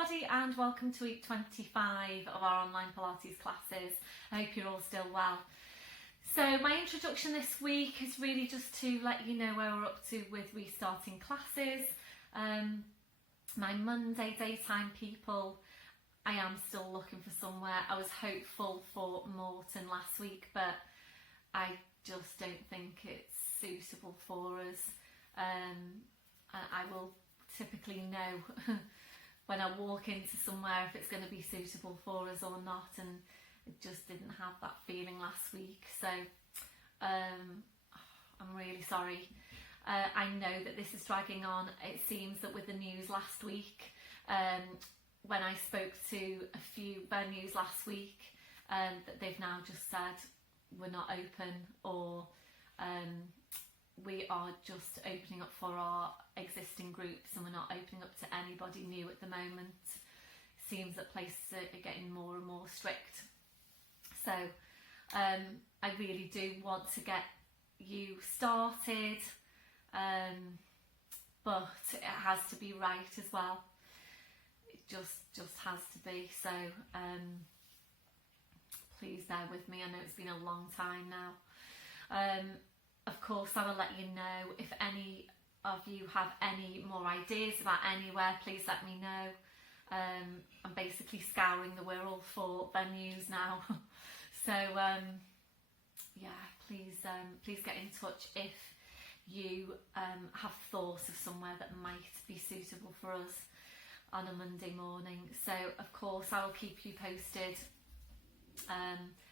everybody and welcome to week 25 of our online Pilates classes. I hope you're all still well. So my introduction this week is really just to let you know where we're up to with restarting classes. My Monday daytime people, I am still looking for somewhere. I was hopeful for Morton last week, but I just don't think it's suitable for us. I will typically know when I walk into somewhere if it's going to be suitable for us or not, and it just didn't have that feeling last week, so I'm really sorry. I know that this is dragging on. It seems that with the news last week, when I spoke to a few venues last week, that they've now just said we're not open, or we are just opening up for our existing groups and we're not opening up to anybody new at the moment. Seems that places are getting more and more strict. So I really do want to get you started, but it has to be right as well. It just has to be. So please bear with me. I know it's been a long time now. Of course, I will let you know if any of you have any more ideas about anywhere. Please let me know. I'm basically scouring the world for venues now. So yeah, please get in touch if you have thoughts of somewhere that might be suitable for us on a Monday morning. So of course I will keep you posted.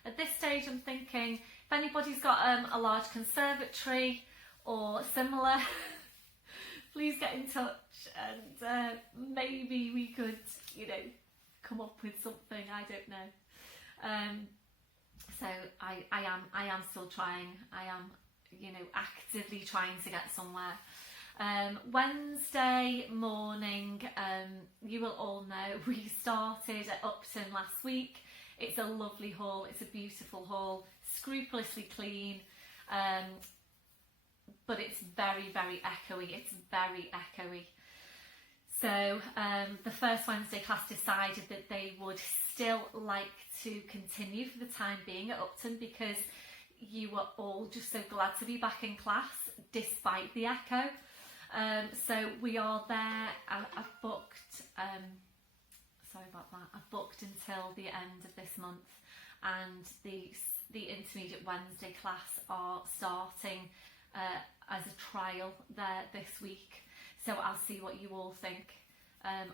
At this stage I'm thinking if anybody's got a large conservatory or similar, please get in touch and maybe we could, come up with something. I don't know. So I am still trying. I am, actively trying to get somewhere. Wednesday morning, you will all know we started at Upton last week. It's a lovely hall, it's a beautiful hall, scrupulously clean, but it's very, very echoey. It's very echoey. So the first Wednesday class decided that they would still like to continue for the time being at Upton because you were all just so glad to be back in class despite the echo. So we are there. I've booked, sorry about that, I've booked until the end of this month, and the intermediate Wednesday class are starting as a trial there this week. So I'll see what you all think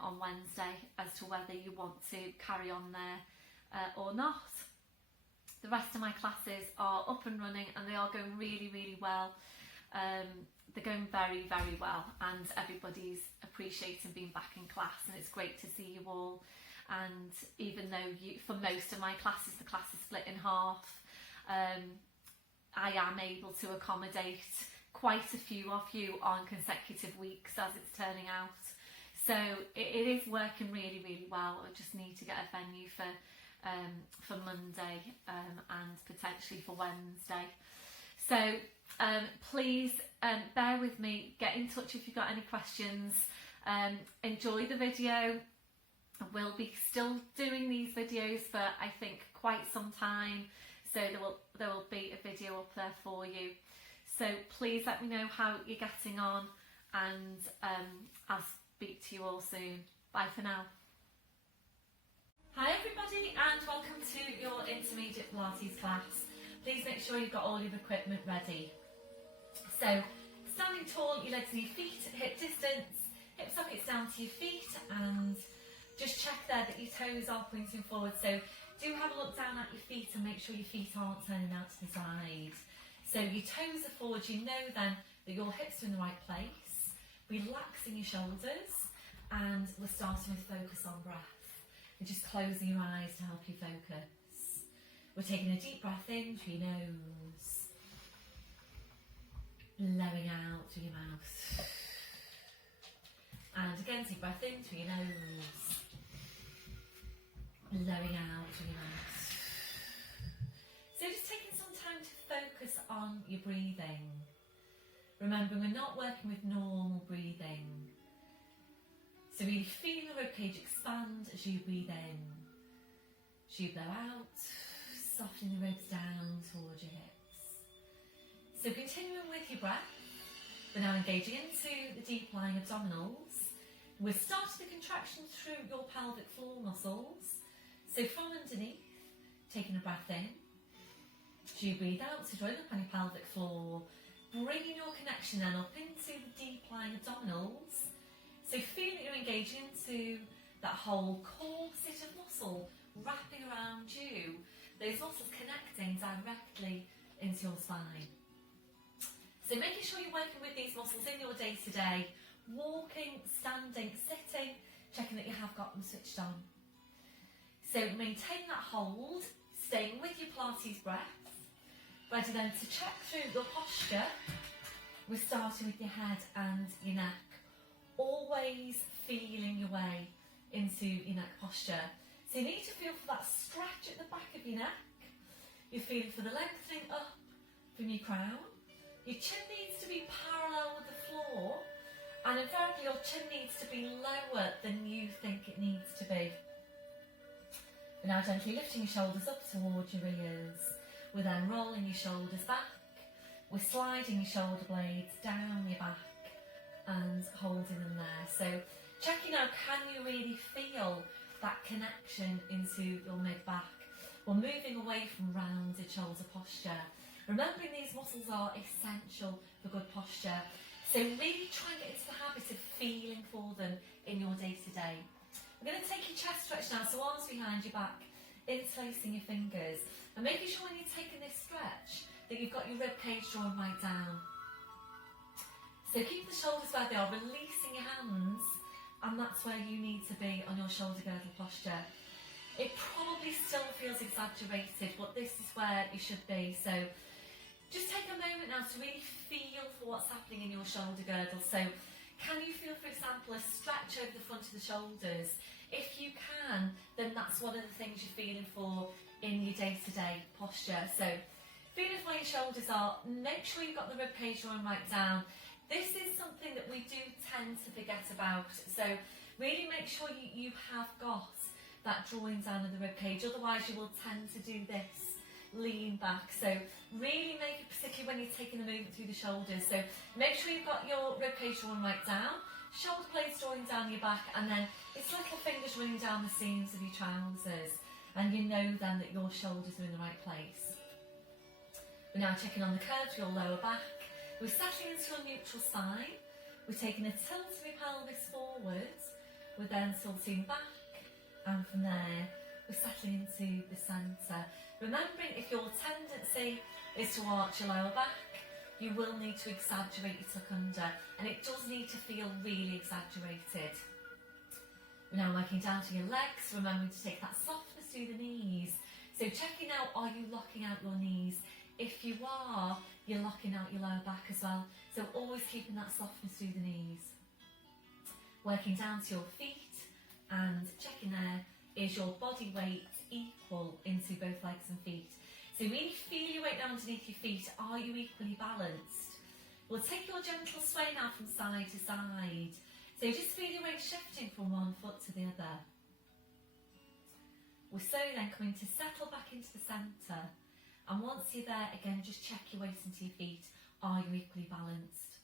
on Wednesday as to whether you want to carry on there or not. The rest of my classes are up and running and they are going really, really well. They're going very, very well, and everybody's appreciating being back in class, and it's great to see you all. And even though for most of my classes the class is split in half, I am able to accommodate quite a few of you on consecutive weeks as it's turning out. So it is working really, really well. I just need to get a venue for Monday and potentially for Wednesday. So please bear with me, get in touch if you've got any questions. Enjoy the video. We'll be still doing these videos for I think quite some time, so there will be a video up there for you. So please let me know how you're getting on, and I'll speak to you all soon. Bye for now. Hi everybody and welcome to your intermediate Pilates class. Please make sure you've got all your equipment ready. So standing tall, your legs and your feet hip distance, hip sockets down to your feet, and just check there that your toes are pointing forward. So do have a look down at your feet and make sure your feet aren't turning out to the side. So your toes are forward, you know then that your hips are in the right place. Relaxing your shoulders, and we're starting with focus on breath. And just closing your eyes to help you focus. We're taking a deep breath in through your nose, blowing out through your mouth. And again, take breath in through your nose, blowing out through your mouth. So just taking some time to focus on your breathing. Remember, we're not working with normal breathing. So really feeling the ribcage expand expand as you breathe in. As you blow out, soften the ribs down towards your hips. So continuing with your breath, we're now engaging into the deep lying abdominals. We've started the contraction through your pelvic floor muscles. So from underneath, taking a breath in. As you breathe out, so drawing up on your pelvic floor, bringing your connection then up into the deep lying abdominals. So feel that you're engaging into that whole corset of muscle wrapping around you. Those muscles connecting directly into your spine. So making sure you're working with these muscles in your day-to-day, walking, standing, sitting, checking that you have got them switched on. So maintain that hold, staying with your Pilates breath. Ready then to check through your posture. We're starting with your head and your neck. Always feeling your way into your neck posture. So you need to feel for that stretch at the back of your neck. You're feeling for the lengthening up from your crown. Your chin needs to be parallel with the floor, and invariably your chin needs to be lower than you think it needs to be. We're now gently lifting your shoulders up towards your ears. We're then rolling your shoulders back. We're sliding your shoulder blades down your back and holding them there. So checking out, can you really feel that connection into your mid-back? We're moving away from rounded shoulder posture. Remembering these muscles are essential for good posture. So really try and get into the habit of feeling for them in your day-to-day. We're going to take your chest stretch now, so arms behind your back, interlacing your fingers, and making sure when you're taking this stretch that you've got your rib cage drawn right down. So keep the shoulders where they are, releasing your hands, and that's where you need to be on your shoulder girdle posture. It probably still feels exaggerated, but this is where you should be. So just take a moment now to really feel for what's happening in your shoulder girdle. So can you feel, for example, a stretch over the front of the shoulders? If you can, then that's one of the things you're feeling for in your day-to-day posture. So feeling for where your shoulders are, make sure you've got the rib cage drawn right down. This is something that we do tend to forget about. So really make sure you have got that drawing down of the rib cage, otherwise you will tend to do this, lean back. So really make it, particularly when you're taking the movement through the shoulders. So make sure you've got your rib cage drawn right down, shoulder blades drawing down your back, and then it's little fingers running down the seams of your trousers, and you know then that your shoulders are in the right place. We're now checking on the curve of your lower back. We're settling into your neutral spine. We're taking a tilt of your pelvis forwards. We're then tilting back, and from there we're settling into the centre. Remembering, if your tendency is to arch your lower back, you will need to exaggerate your tuck under, and it does need to feel really exaggerated. We're now working down to your legs, remembering to take that softness through the knees. So checking out, are you locking out your knees? If you are, you're locking out your lower back as well. So always keeping that softness through the knees. Working down to your feet and checking there, is your body weight equal into both legs and feet? So really feel your weight down underneath your feet. Are you equally balanced? We'll take your gentle sway now from side to side. So just feel your weight shifting from one foot to the other. We're slowly then coming to settle back into the centre. And once you're there, again, just check your weight into your feet. Are you equally balanced?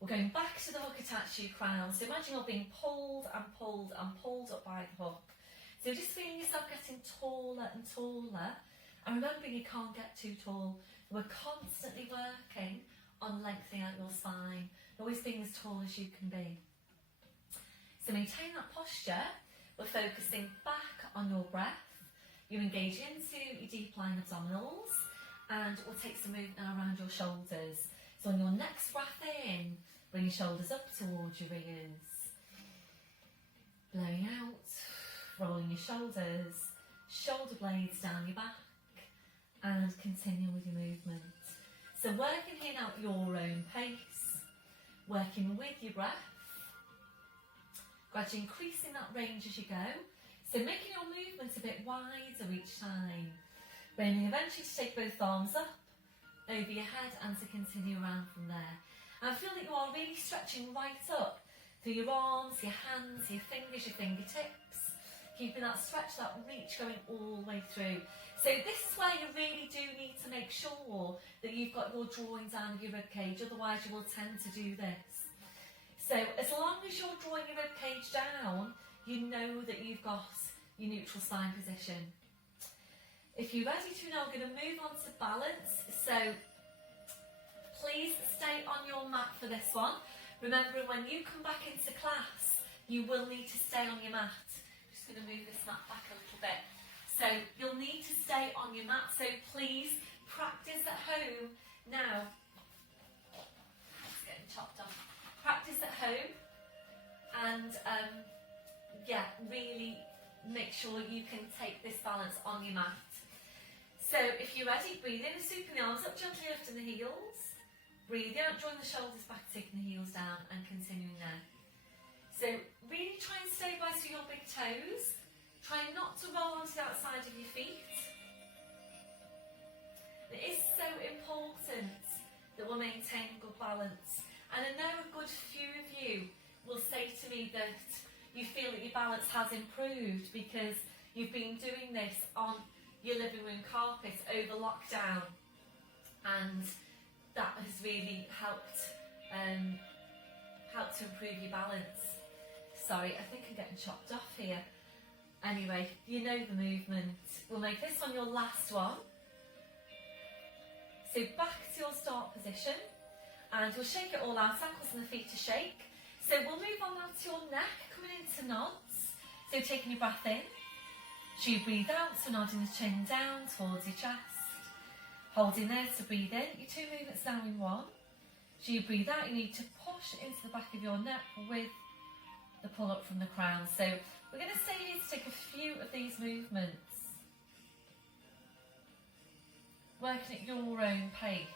We're going back to the hook attached to your crown. So imagine you're being pulled and pulled and pulled up by the hook. So just feeling yourself getting taller and taller. And remembering you can't get too tall. We're constantly working on lengthening out your spine. Always being as tall as you can be. So maintain that posture. We're focusing back on your breath. You engage into your deep lying abdominals. And we'll take some movement now around your shoulders. So on your next breath in, bring your shoulders up towards your ears. Blowing out, rolling your shoulders, shoulder blades down your back, and continue with your movement. So working here now at your own pace, working with your breath, gradually increasing that range as you go. So making your movements a bit wider each time. Aiming eventually to take both arms up over your head and to continue around from there. And feel that you are really stretching right up through your arms, your hands, your fingers, your fingertips, keeping that stretch, that reach going all the way through. So this is where you really do need to make sure that you've got your drawing down of your ribcage, otherwise you will tend to do this. So as long as you're drawing your ribcage down, you know that you've got your neutral spine position. If you're ready to now, I'm going to move on to balance. So please stay on your mat for this one. Remember, when you come back into class, you will need to stay on your mat. Just going to move this mat back a little bit. So you'll need to stay on your mat. So please practice at home now. It's getting chopped off. Practice at home, and yeah, really make sure you can take this balance on your mat. So if you're ready, breathe in, sweeping the arms up, gently lifting the heels. Breathe out, drawing the shoulders back, taking the heels down, and continuing there. So really try and stabilise through your big toes. Try not to roll onto the outside of your feet. It is so important that we maintain good balance. And I know a good few of you will say to me that you feel that your balance has improved because you've been doing this on your living room carpet over lockdown, and that has really helped to improve your balance. Sorry, I think I'm getting chopped off here. Anyway, you know the movement. We'll make this one your last one. So back to your start position, and we'll shake it all out, ankles and the feet to shake. So we'll move on now to your neck, coming into nods. So taking your breath in, so you breathe out, so nodding the chin down towards your chest. Holding there to breathe in, your two movements now in one. So you breathe out, you need to push into the back of your neck with the pull up from the crown. So we're going to say you need to take a few of these movements, working at your own pace.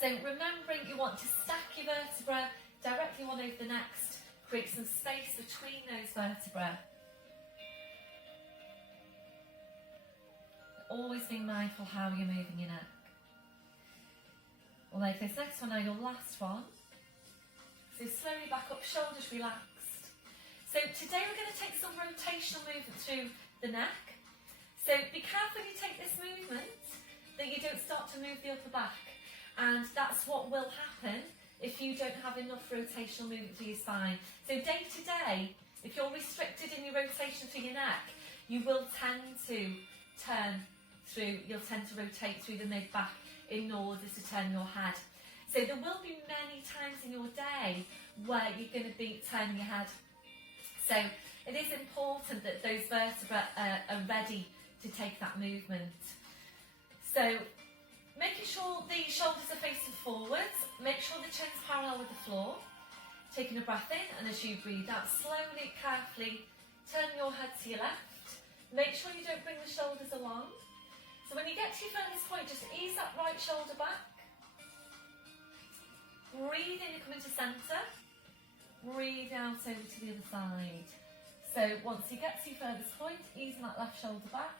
So remembering you want to stack your vertebra directly one over the next, create some space between those vertebrae. Always being mindful how you're moving your neck. We'll make this next one now your last one. So slowly back up, shoulders relaxed. So today we're going to take some rotational movement through the neck. So be careful when you take this movement that you don't start to move the upper back. And that's what will happen if you don't have enough rotational movement through your spine. So day to day, if you're restricted in your rotation through your neck, you will tend to turn through, you'll tend to rotate through the mid-back in order to turn your head. So there will be many times in your day where you're going to be turning your head. So it is important that those vertebrae are ready to take that movement. So making sure the shoulders are facing forwards, make sure the chin's parallel with the floor. Taking a breath in, and as you breathe out, slowly, carefully turn your head to your left. Make sure you don't bring the shoulders along. So when you get to your furthest point, just ease that right shoulder back. Breathe in, you come into centre. Breathe out over to the other side. So once you get to your furthest point, easing that left shoulder back.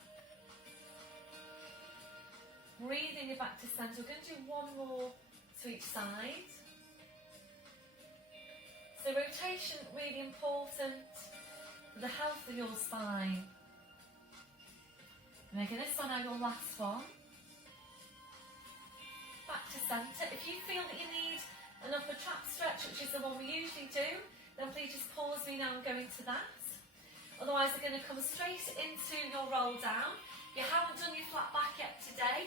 Breathe in, you're back to centre. We're going to do one more to each side. So rotation, really important for the health of your spine. Making this one now your last one. Back to centre. If you feel that you need an upper trap stretch, which is the one we usually do, then please just pause me now and go into that. Otherwise, we're going to come straight into your roll down. If you haven't done your flat back yet today,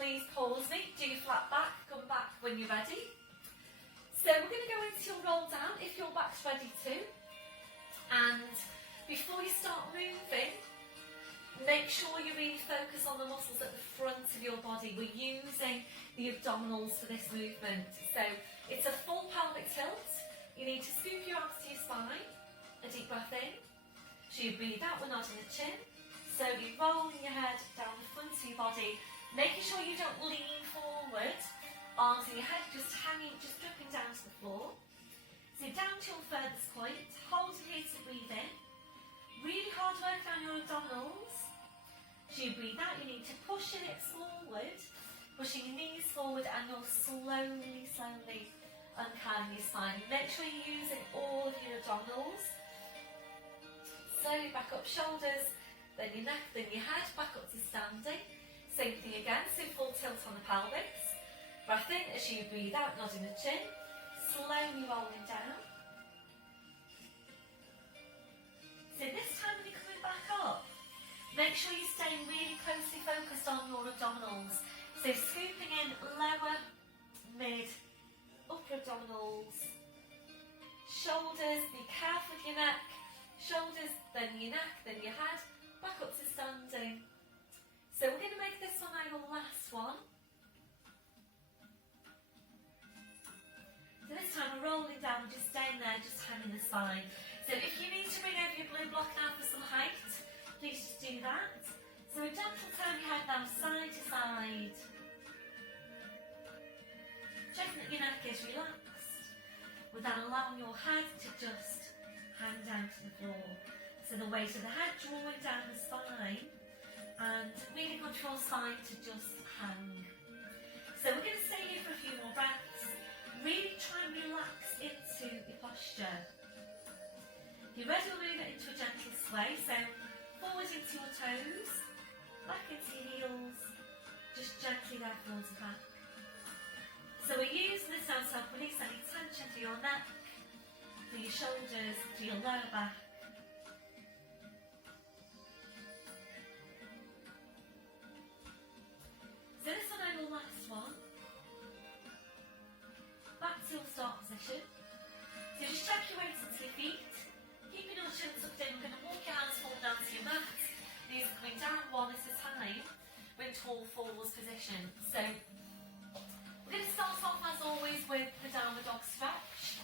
please pause me, do your flat back, come back when you're ready. So we're going to go into your roll down if your back's ready to. And before you start moving, make sure you really focus on the muscles at the front of your body. We're using the abdominals for this movement. So it's a full pelvic tilt. You need to scoop your arms to your spine. A deep breath in. So you breathe out, we're nodding the chin. So you're rolling your head down the front of your body, making sure you don't lean forward. Arms in your head just hanging, just dripping down to the floor. So down to your furthest point. Hold it here to breathe in. Really hard work on your abdominals. So you breathe out, you need to push your hips forward, pushing your knees forward, and you'll slowly uncurling your spine. Make sure you're using all of your abdominals. Slowly back up, shoulders, then your neck, then your head, back up to standing. Same thing again, so full tilt on the pelvis. Breath in as you breathe out, nodding the chin. Slowly rolling down. So this time when you're coming back up, make sure you're staying really closely focused on your abdominals. So scooping in lower, mid, upper abdominals. Shoulders, be careful with your neck. Shoulders, then your neck, then your head. Back up to standing. So we're going to make this one our last one. So this time we're rolling down, just staying there, just hanging the spine. So if you need to bring over your blue block now for some height, please just do that. So a gentle turn your head now side to side. Checking that your neck is relaxed, without allowing your head to just hang down to the floor. So the weight of the head drawing down the spine, and really control spine to just hang. So we're going to stay here for a few more breaths. Really try and relax into your posture. If you're ready, we'll move it into a gentle sway. So forward into your toes, back into your heels, just gently there forwards and back. So we're using this now to help release any tension through your neck, through your shoulders, through your lower back. So this one over the last one. Back to your start position. So just check your weight into your feet. Keeping your chin tucked in, we're going to walk your hands forward down to your mat. Knees are coming down one at a time. We're in tall forwards position. So we're going to start off as always with the downward dog stretch.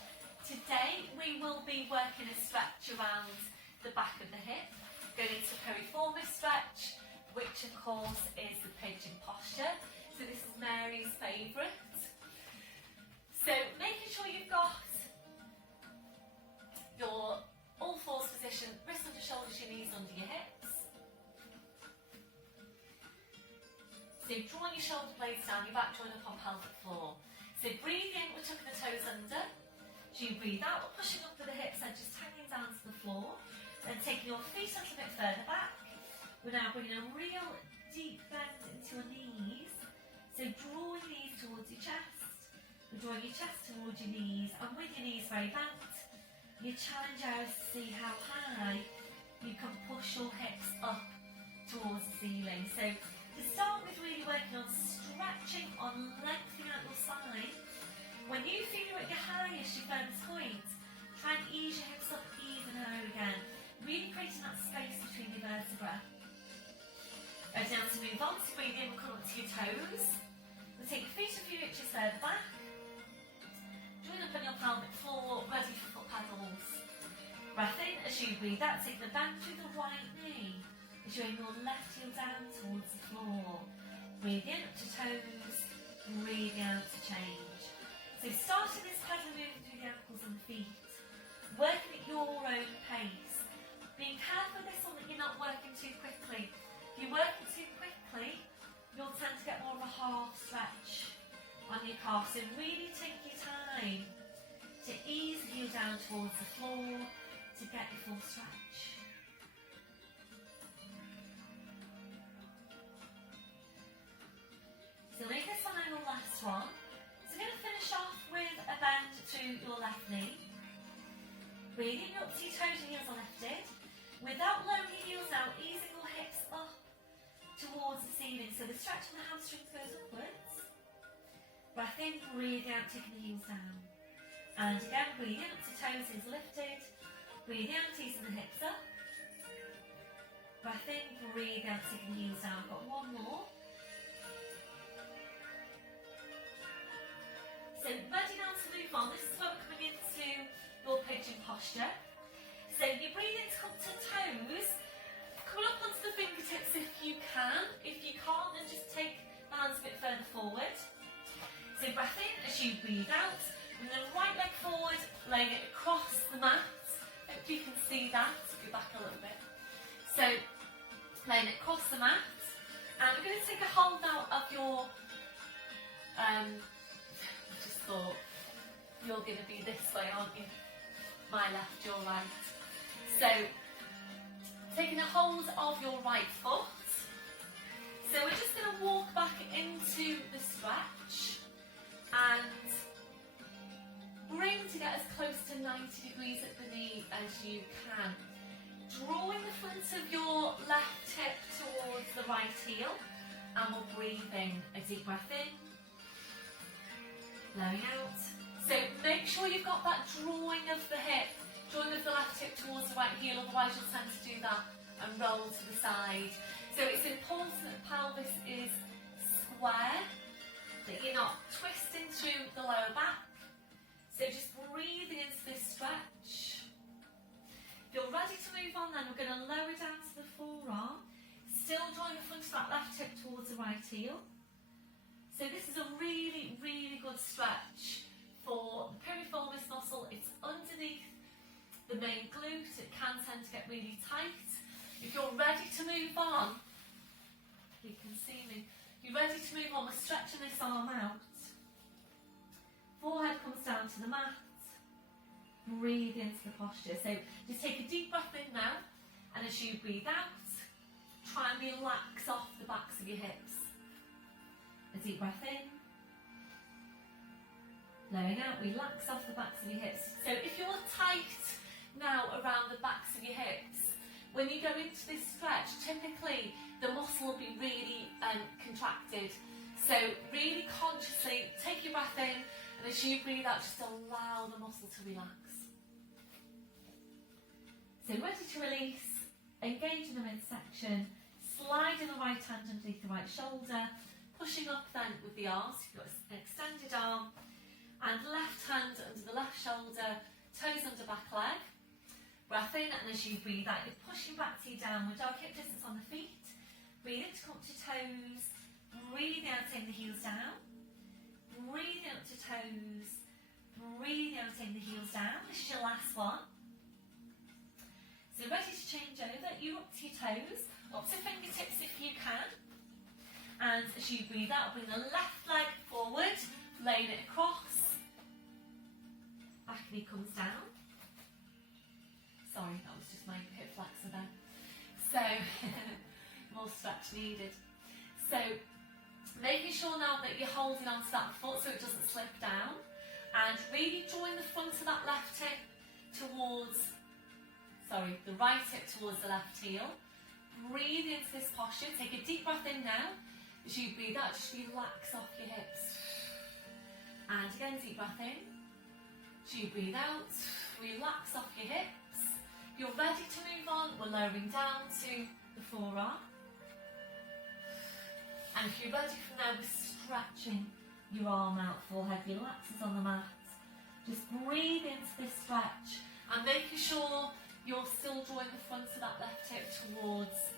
Today we will be working a stretch around the back of the hip, going into piriformis stretch, which of course is the pigeon posture. So this is Mary's favourite. So making sure you've got your all fours position, wrists under shoulders, your knees under your hips. So drawing your shoulder blades down, your back joined up on pelvic floor. So breathe in, we're tucking the toes under. As you breathe out, we're pushing up with the hips and just hanging down to the floor. Then taking your feet a little bit further back. We're now bringing a real deep bend into your knees. So draw your knees towards your chest. We're drawing your chest towards your knees, and with your knees very bent, you challenge out to see how high you can push your hips up towards the ceiling. So to start with, really working on stretching, on lengthening out your spine. When you feel you're at your highest, your firmest point, try and ease your hips up even higher again. Really creating that space between your vertebrae. Ready now to move on. So breathe in, we'll come up to your toes. We'll take your feet a few inches further back. Join up on your pelvic floor, ready for foot paddles. Breath in as you breathe out, take the bend through the right knee. As you aim your left heel down towards the floor. Breathe in up to toes, breathe out to change. So starting this paddle moving through the ankles and the feet. Working at your own pace. Being careful with this one that you're not working too quickly. If you're working too quickly, you'll tend to get more of a half stretch on your calf. So really take your time to ease the heel down towards the floor to get your full stretch. So make this one our last one. So we're going to finish off with a bend through your left knee. Breathing up to your toes and heels are lifted. Without lowering your heels out, easing your hips up towards the ceiling. So the stretch on the hamstrings goes upwards. Breath in, breathe out, taking the heels down. And again, breathe in up to toes, heels lifted. Breathe out, easing the hips up. Breath in, breathe out, taking the heels down. I've got one more. So ready now to move on. This is where we're coming into your pigeon posture. So you breathe in to come to toes. Come up onto the fingertips if you can. If you can't, then just take the hands a bit further forward. So breath in as you breathe out. And then right leg forward, laying it across the mat. Hope you can see that. Go back a little bit. So laying it across the mat. And we're going to take a hold now of your you're going to be this way, aren't you? My left, your right. So, taking a hold of your right foot. So we're just going to walk back into the stretch and bring to get as close to 90 degrees at the knee as you can. Drawing the front of your left hip towards the right heel, and we're breathing a deep breath in, blowing out. So make sure you've got that drawing of the hip, drawing of the left hip towards the right heel, otherwise you'll tend to do that and roll to the side. So it's important that the pelvis is square, that you're not twisting through the lower back. So just breathing into this stretch. If you're ready to move on, then we're going to lower down to the forearm, still drawing the front of that left hip towards the right heel. So this is a really, really good stretch for the piriformis muscle. It's underneath the main glute. It can tend to get really tight. If you're ready to move on, you can see me. You're ready to move on, we're stretching this arm out. Forehead comes down to the mat. Breathe into the posture. So just take a deep breath in now, and as you breathe out, try and relax off the backs of your hips. A deep breath in. Blowing out, relax off the backs of your hips. So if you're tight now around the backs of your hips, when you go into this stretch, typically the muscle will be really contracted. So really consciously take your breath in, and as you breathe out, just allow the muscle to relax. So ready to release, engage in the midsection, sliding the right hand underneath the right shoulder, pushing up then with the arms, you've got an extended arm, and left hand under the left shoulder, toes under back leg. Breath in, and as you breathe out, you're pushing back to your downward dog, hip distance on the feet. Breathe in to come up to toes. Breathing out, taking the heels down. Breathing up to toes. Breathing out, taking the heels down. This is your last one. So ready to change over. You're up to your toes, up to fingertips if you can. And as you breathe out, bring the left leg forward, laying it across. Back knee comes down. Sorry, that was just my hip flexor there. So, more stretch needed. So, making sure now that you're holding onto that foot so it doesn't slip down, and really drawing the front of that left hip towards, the right hip towards the left heel. Breathe into this posture. Take a deep breath in now. As you breathe out, just relax off your hips. And again, deep breath in. As you breathe out, relax off your hips. If you're ready to move on, we're lowering down to the forearm. And if you're ready from there, we're stretching your arm out, forehead relaxes on the mat. Just breathe into this stretch and making sure you're still drawing the front of that left hip towards,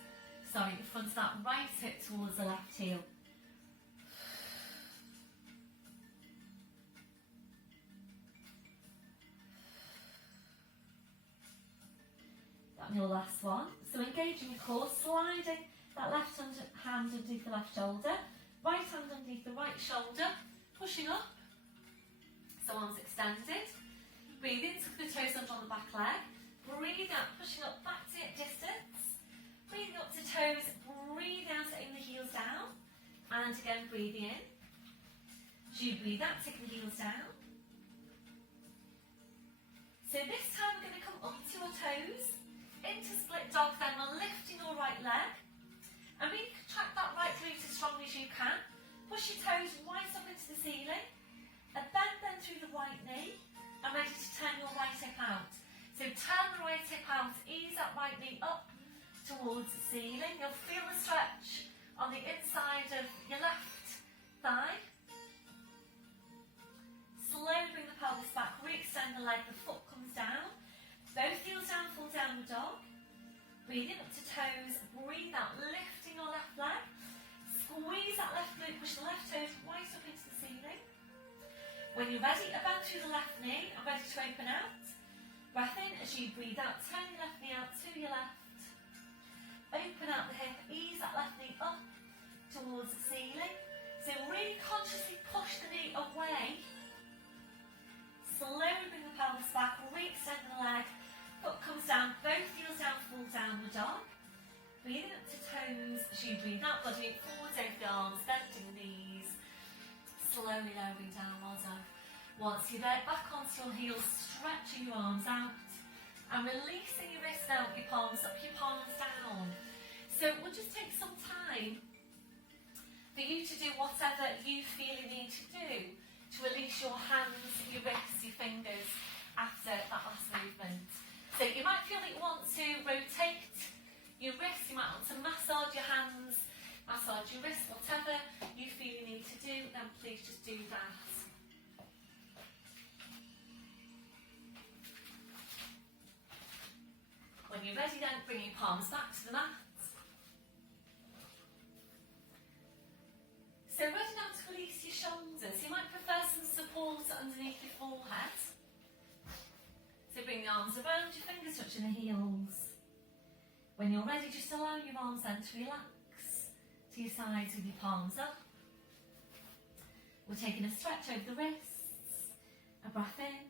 the front of that right hip towards the left heel. Your last one. So engaging your core, sliding that left hand underneath the left shoulder, right hand underneath the right shoulder, pushing up, so arms extended. Breathe in, tuck the toes under on the back leg. Breathe out, pushing up back to hip distance. Breathing up to toes, breathe out, taking the heels down. And again, breathing in. As you breathe out, taking the heels down. So this time we're going to come up to our toes. Into split dog, then we're lifting your right leg and really contract that right glute as strongly as you can. Push your toes right up into the ceiling and bend then through the right knee and ready to turn your right hip out. So turn the right hip out, ease that right knee up towards the ceiling. You'll feel the stretch on the inside of your left thigh. Slowly bring the pelvis back, re-extend the leg, the foot comes down. Both heels down, full downward dog. Breathe in up to toes, breathe out, lifting your left leg. Squeeze that left glute, push the left toes right up into the ceiling. When you're ready, a bend through the left knee, I'm ready to open out. Breath in as you breathe out, turn your left knee out to your left. Open out the hip, ease that left knee up towards the ceiling. So really consciously push the knee away. slowly bring the pelvis back, re-extend the leg, foot comes down, both heels down, full downward dog. Breathing up to toes as you breathe out, body forward over the arms, bending the knees, slowly lowering down, well done. Once you're there, back onto your heels, stretching your arms out and releasing your wrists out, your palms up, your palms down. So we'll just take some time for you to do whatever you feel you need to do to release your hands, your wrists, your fingers after that last movement. So you might feel that you want to rotate your wrists, you might want to massage your hands, massage your wrists, whatever you feel you need to do, then please just do that. When you're ready then, bring your palms back to the mat. So ready now to release your shoulders. You might prefer some support underneath your forehead. So bring the arms around, your fingers touching the heels. When you're ready, just allow your arms then to relax to your sides with your palms up. We're taking a stretch over the wrists, a breath in.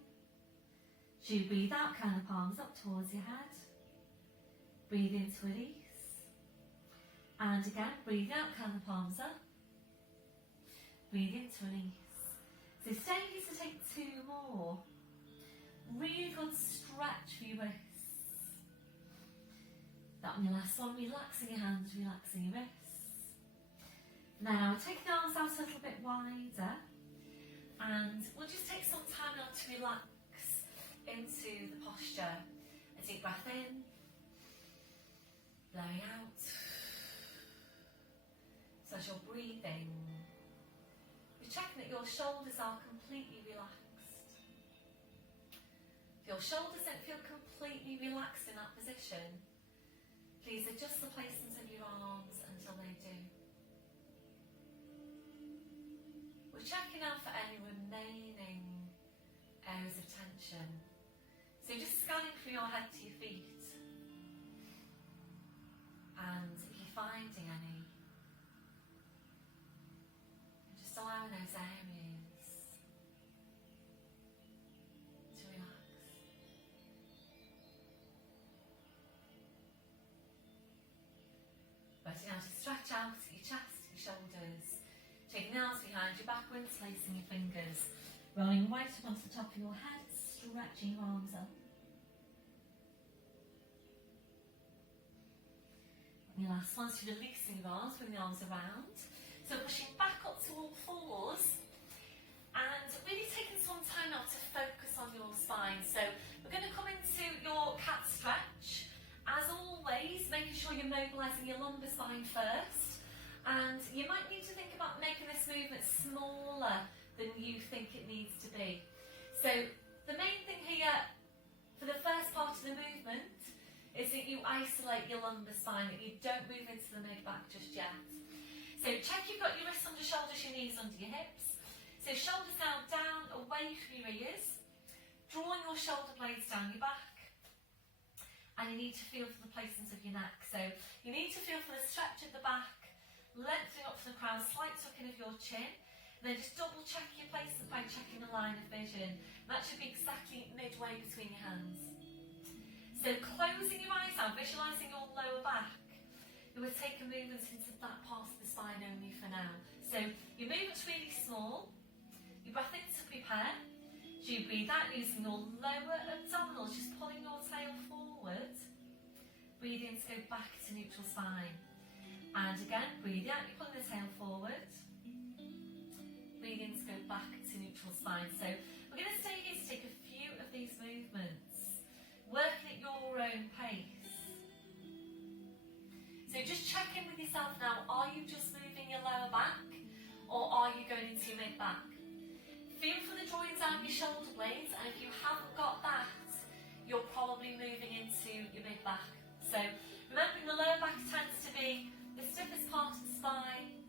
As you breathe out, kind of palms up towards your head. Breathe in to release. And again, breathe out, kind of palms up. Breathe in to release. So stay here to take 2 more. Really good stretch for your wrists. That one, your last one, relaxing your hands, relaxing your wrists. Now take the arms out a little bit wider and we'll just take some time now to relax into the posture. A deep breath in, blowing out. So as you're breathing, you're checking that your shoulders are completely relaxed. If your shoulders don't feel completely relaxed in that position, please adjust the placement of your arms until they do. We're checking out for any remaining areas of tension. So just scanning from your head to your feet. And if you're finding any, just allowing those areas to relax. Ready now to stretch out your chest, your shoulders. Taking the arms behind your back, interlacing your fingers. Rolling right up onto the top of your head, stretching your arms up. And your last one, so releasing your arms, bring the arms around. So pushing back up to all fours. And really taking some time now to focus on your spine. So we're going to come into your cat stretch. As always, making sure you're mobilising your lumbar spine first. And you might need to think about making this movement smaller than you think it needs to be. So the main thing here for the first part of the movement is that you isolate your lumbar spine, that you don't move into the mid-back just yet. So check you've got your wrists under your shoulders, your knees under your hips. So shoulders now down, away from your ears. Drawing your shoulder blades down your back. And you need to feel for the placement of your neck. So you need to feel for the stretch at the back, lengthening up from the crown, slight tucking of your chin. And then just double check your placement by checking the line of vision. And that should be exactly midway between your hands. So closing your eyes now, visualising your lower back. You will take a movement into that part of the spine only for now. So your movement's really small. Your breath in to prepare. As you breathe out using your lower abdominals, just pulling your tail forward. Breathe in to go back to neutral spine. And again, breathe out, you're pulling the tail forward. Breathe in to go back to neutral spine. So we're going to stay here to take a few of these movements, working at your own pace. So just check in with yourself now. Are you just moving your lower back, or are you going into your mid-back? Feel for the drawing down your shoulder blades, and if you haven't got that, you're probably moving into your mid-back. So remembering the lower back tends to be the stiffest part of the spine,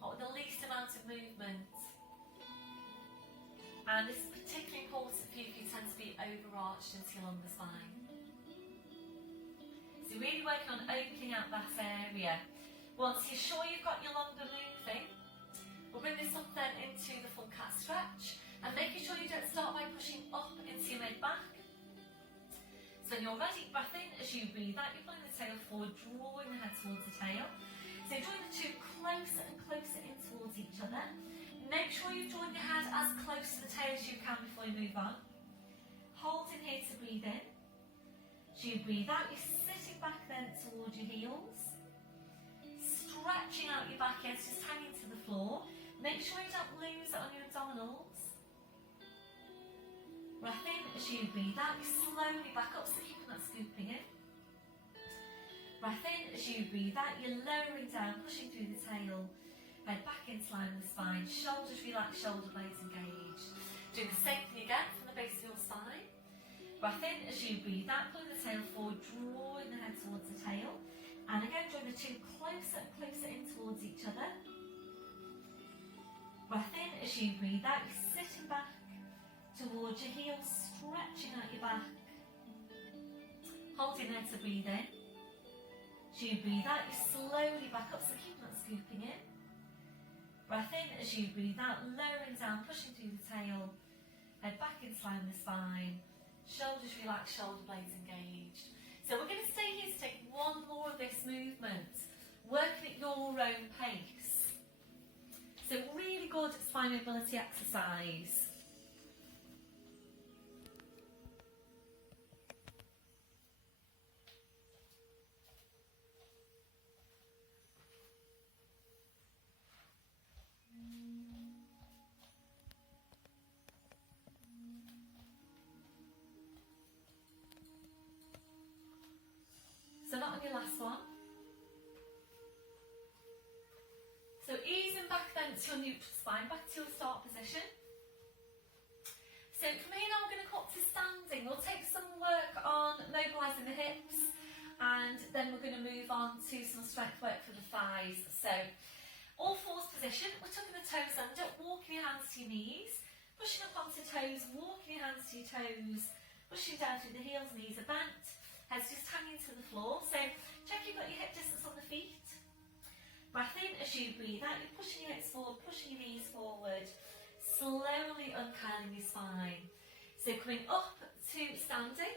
or the least amount of movement. And this is particularly important for you if you tend to be overarched into your lumbar spine. So really working on opening out that area. Once you're sure you've got your lumbar moving, we'll bring this up then into the full cat stretch. And making sure you don't start by pushing up into your mid-back. So when you're ready, breath in. As you breathe out, you're pulling the tail forward, drawing the head towards the tail. So you're drawing the two closer and closer in towards each other. Make sure you've drawn your head as close to the tail as you can before you move on. Hold in here to breathe in. As you breathe out, you're sitting back then towards your heels. Stretching out your back edge, just hanging to the floor. Make sure you don't lose it on your abdominals. Breath in. As you breathe out, you slowly back up, so keep not scooping in. Breath in. As you breathe out, you're lowering down, pushing through the tail. Head back into line with the spine, shoulders relaxed, shoulder blades engaged. Do the same thing again from the base of your spine. Breath in. As you breathe out, pulling the tail forward, drawing the head towards the tail. And again, drawing the two closer and closer in towards each other. Breath in. As you breathe out, you're sitting back towards your heels, stretching out your back. Holding there to breathe in. As you breathe out, you slowly back up, so keep not scooping in. Breath in. As you breathe out, lowering down, pushing through the tail. Head back into line with the spine. Shoulders relaxed, shoulder blades engaged. So we're going to stay here to take one more of this movement, working at your own pace. So really good spine mobility exercise. So not on your last one. So easing back then to your neutral spine, back to your start position. So from here now we're going to come up to standing. We'll take some work on mobilising the hips, and then we're going to move on to some strength work for the thighs. So all fours position, we're tucking the toes under, walking your hands to your knees, pushing up onto toes, walking your hands to your toes, pushing down through the heels, knees are bent. Head's just hanging to the floor, so check you've got your hip distance on the feet. Breath in. As you breathe out, you're pushing your hips forward, pushing your knees forward, slowly uncurling your spine. So coming up to standing.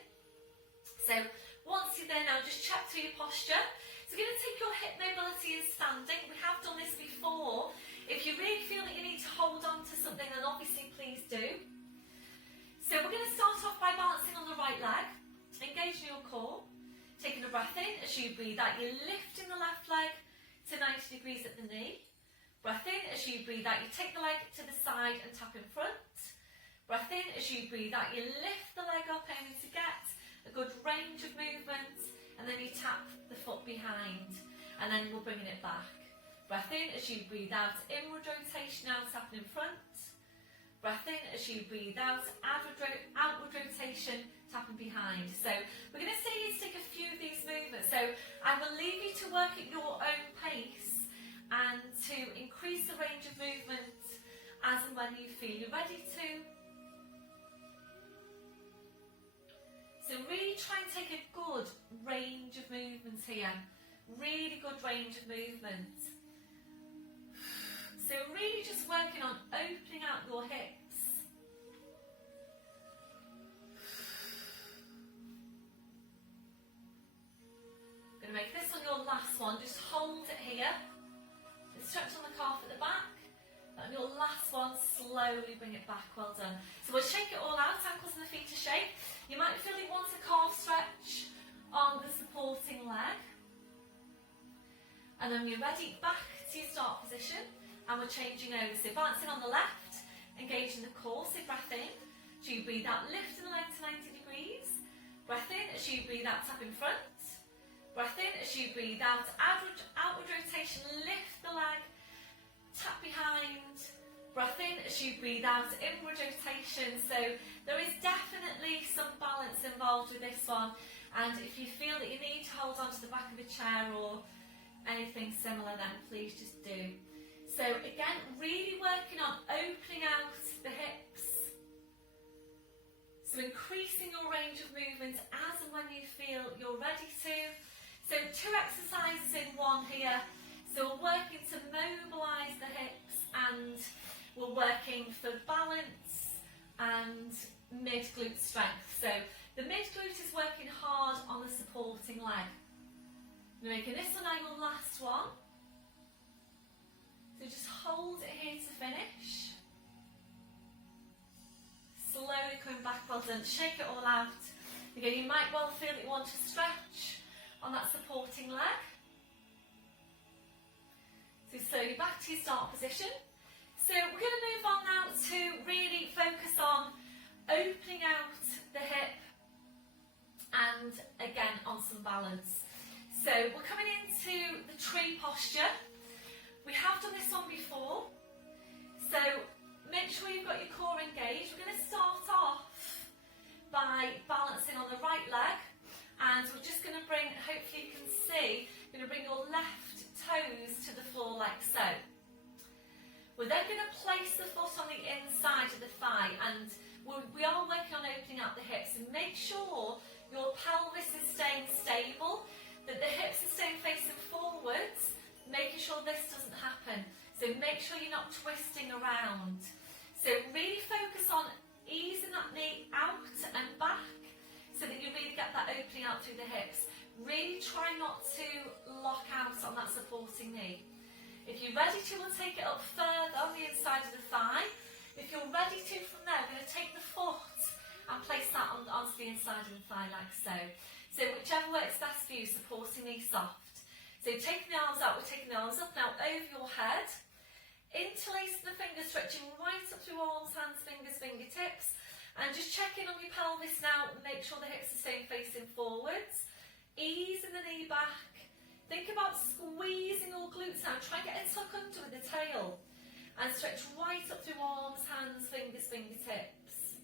So once you're there now, just check through your posture. So we're going to take your hip mobility in standing. We have done this before. If you really feel that you need to hold on to something, then obviously please do. So we're going to start off by balancing on the right leg. Engaging your core, taking a breath in. As you breathe out, you're lifting the left leg to 90 degrees at the knee. Breath in. As you breathe out, you take the leg to the side and tap in front. Breath in. As you breathe out, you lift the leg up, aiming to get a good range of movement, and then you tap the foot behind, and then we're bringing it back. Breath in. As you breathe out, inward rotation now, tapping in front. Breath in. As you breathe out, outward rotation, tapping behind. So we're going to stay here to take a few of these movements. So I will leave you to work at your own pace and to increase the range of movement as and when you feel you're ready to. So really try and take a good range of movements here. Really good range of movement. So really just working on opening out your hips. Going to make this on your last one. Just hold it here. Stretch on the calf at the back. And your last one, slowly bring it back. Well done. So we'll shake it all out. Ankles and the feet to shake. You might feel you want a calf stretch on the supporting leg. And then when you're ready, back to your start position. And we're changing over. So balancing on the left, engaging the core. So breath in. As you breathe out, lifting the leg to 90 degrees. Breath in. As you breathe out, tap in front. Breath in. As you breathe out, outward rotation, lift the leg, tap behind. Breath in. As you breathe out, inward rotation. So there is definitely some balance involved with this one. And if you feel that you need to hold on to the back of a chair or anything similar, then please just do. So again, really working on opening out the hips. So increasing your range of movement as and when you feel you're ready to. So 2 exercises in one here. So we're working to mobilise the hips, and we're working for balance and mid glute strength. So the mid glute is working hard on the supporting leg. You're making this one now your last one. So just hold it here to finish. Slowly coming back, well done. Shake it all out. Again, you might well feel that you want to stretch on that supporting leg. So slowly back to your start position. So we're going to move on now to really focus on opening out the hip and again on some balance. So we're coming into the tree posture. We have done this one before, so make sure you've got your core engaged. We're going to start off by balancing on the right leg, and we're just going to bring, hopefully you can see, you're going to bring your left toes to the floor like so. We're then going to place the foot on the inside of the thigh, and we are working on opening up the hips, and make sure your pelvis is staying stable, that the hips are staying facing forwards, making sure this doesn't happen. So make sure you're not twisting around. So really focus on easing that knee out and back so that you really get that opening out through the hips. Really try not to lock out on that supporting knee. If you're ready to, we'll take it up further on the inside of the thigh. If you're ready to, from there, we're going to take the foot and place that onto the inside of the thigh like so. So whichever works best for you, supporting knee soft. So taking the arms out, we're taking the arms up now over your head. Interlacing the fingers, stretching right up through arms, hands, fingers, fingertips. And just check in on your pelvis now, make sure the hips are staying facing forwards. Easing the knee back. Think about squeezing your glutes now. Try and get a tuck under with the tail. And stretch right up through arms, hands, fingers, fingertips.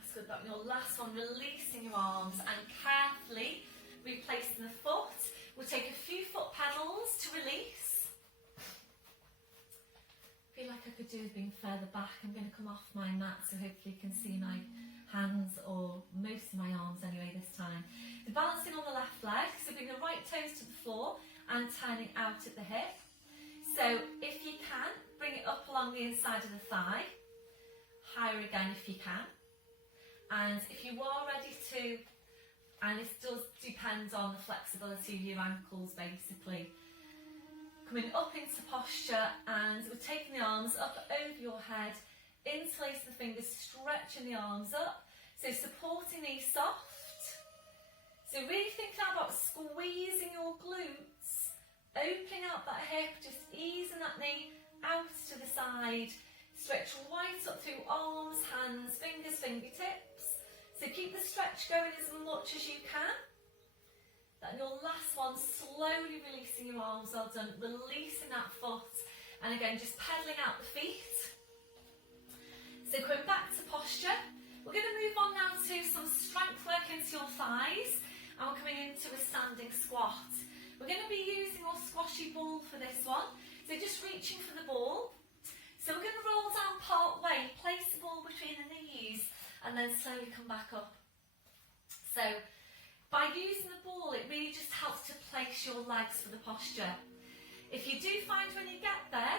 That's good. That your last one, releasing your arms and carefully replacing the foot. We'll take a few foot pedals to release. I feel like I could do with being further back. I'm going to come off my mat so hopefully you can see my hands, or most of my arms anyway this time. So balancing on the left leg, so bring the right toes to the floor and turning out at the hip. So if you can, bring it up along the inside of the thigh, higher again if you can. And if you are ready to, and this does depend on the flexibility of your ankles basically, coming up into posture, and we're taking the arms up over your head, interlacing the fingers, stretching the arms up, so supporting these soft. So really think now about squeezing your glutes, opening out that hip, just easing that knee out to the side, stretch right up through arms, hands, fingers, fingertips. So keep the stretch going as much as you can. Then your last one, slowly releasing your arms, well done, releasing that foot, and again just pedaling out the feet. So going back to posture, we're going to move on now to some strength work into your thighs, and we're coming into a standing squat. We're going to be using our squashy ball for this one, so just reaching for the ball. So we're going to roll down part way, place the ball between the knees, and then slowly come back up. So by using the ball, it really just helps to place your legs for the posture. If you do find when you get there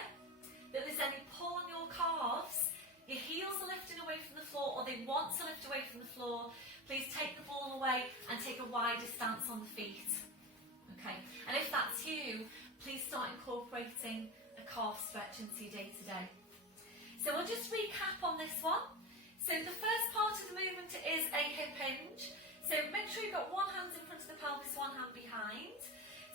that there's any pull on your calves, your heels are lifting away from the floor, or they want to lift away from the floor, please take the ball away and take a wider stance on the feet. Okay, and if that's you, please start incorporating a calf stretch into your day to day. So we'll just recap on this one. So the first part of the movement is a hip hinge. So make sure you've got one hand in front of the pelvis, one hand behind.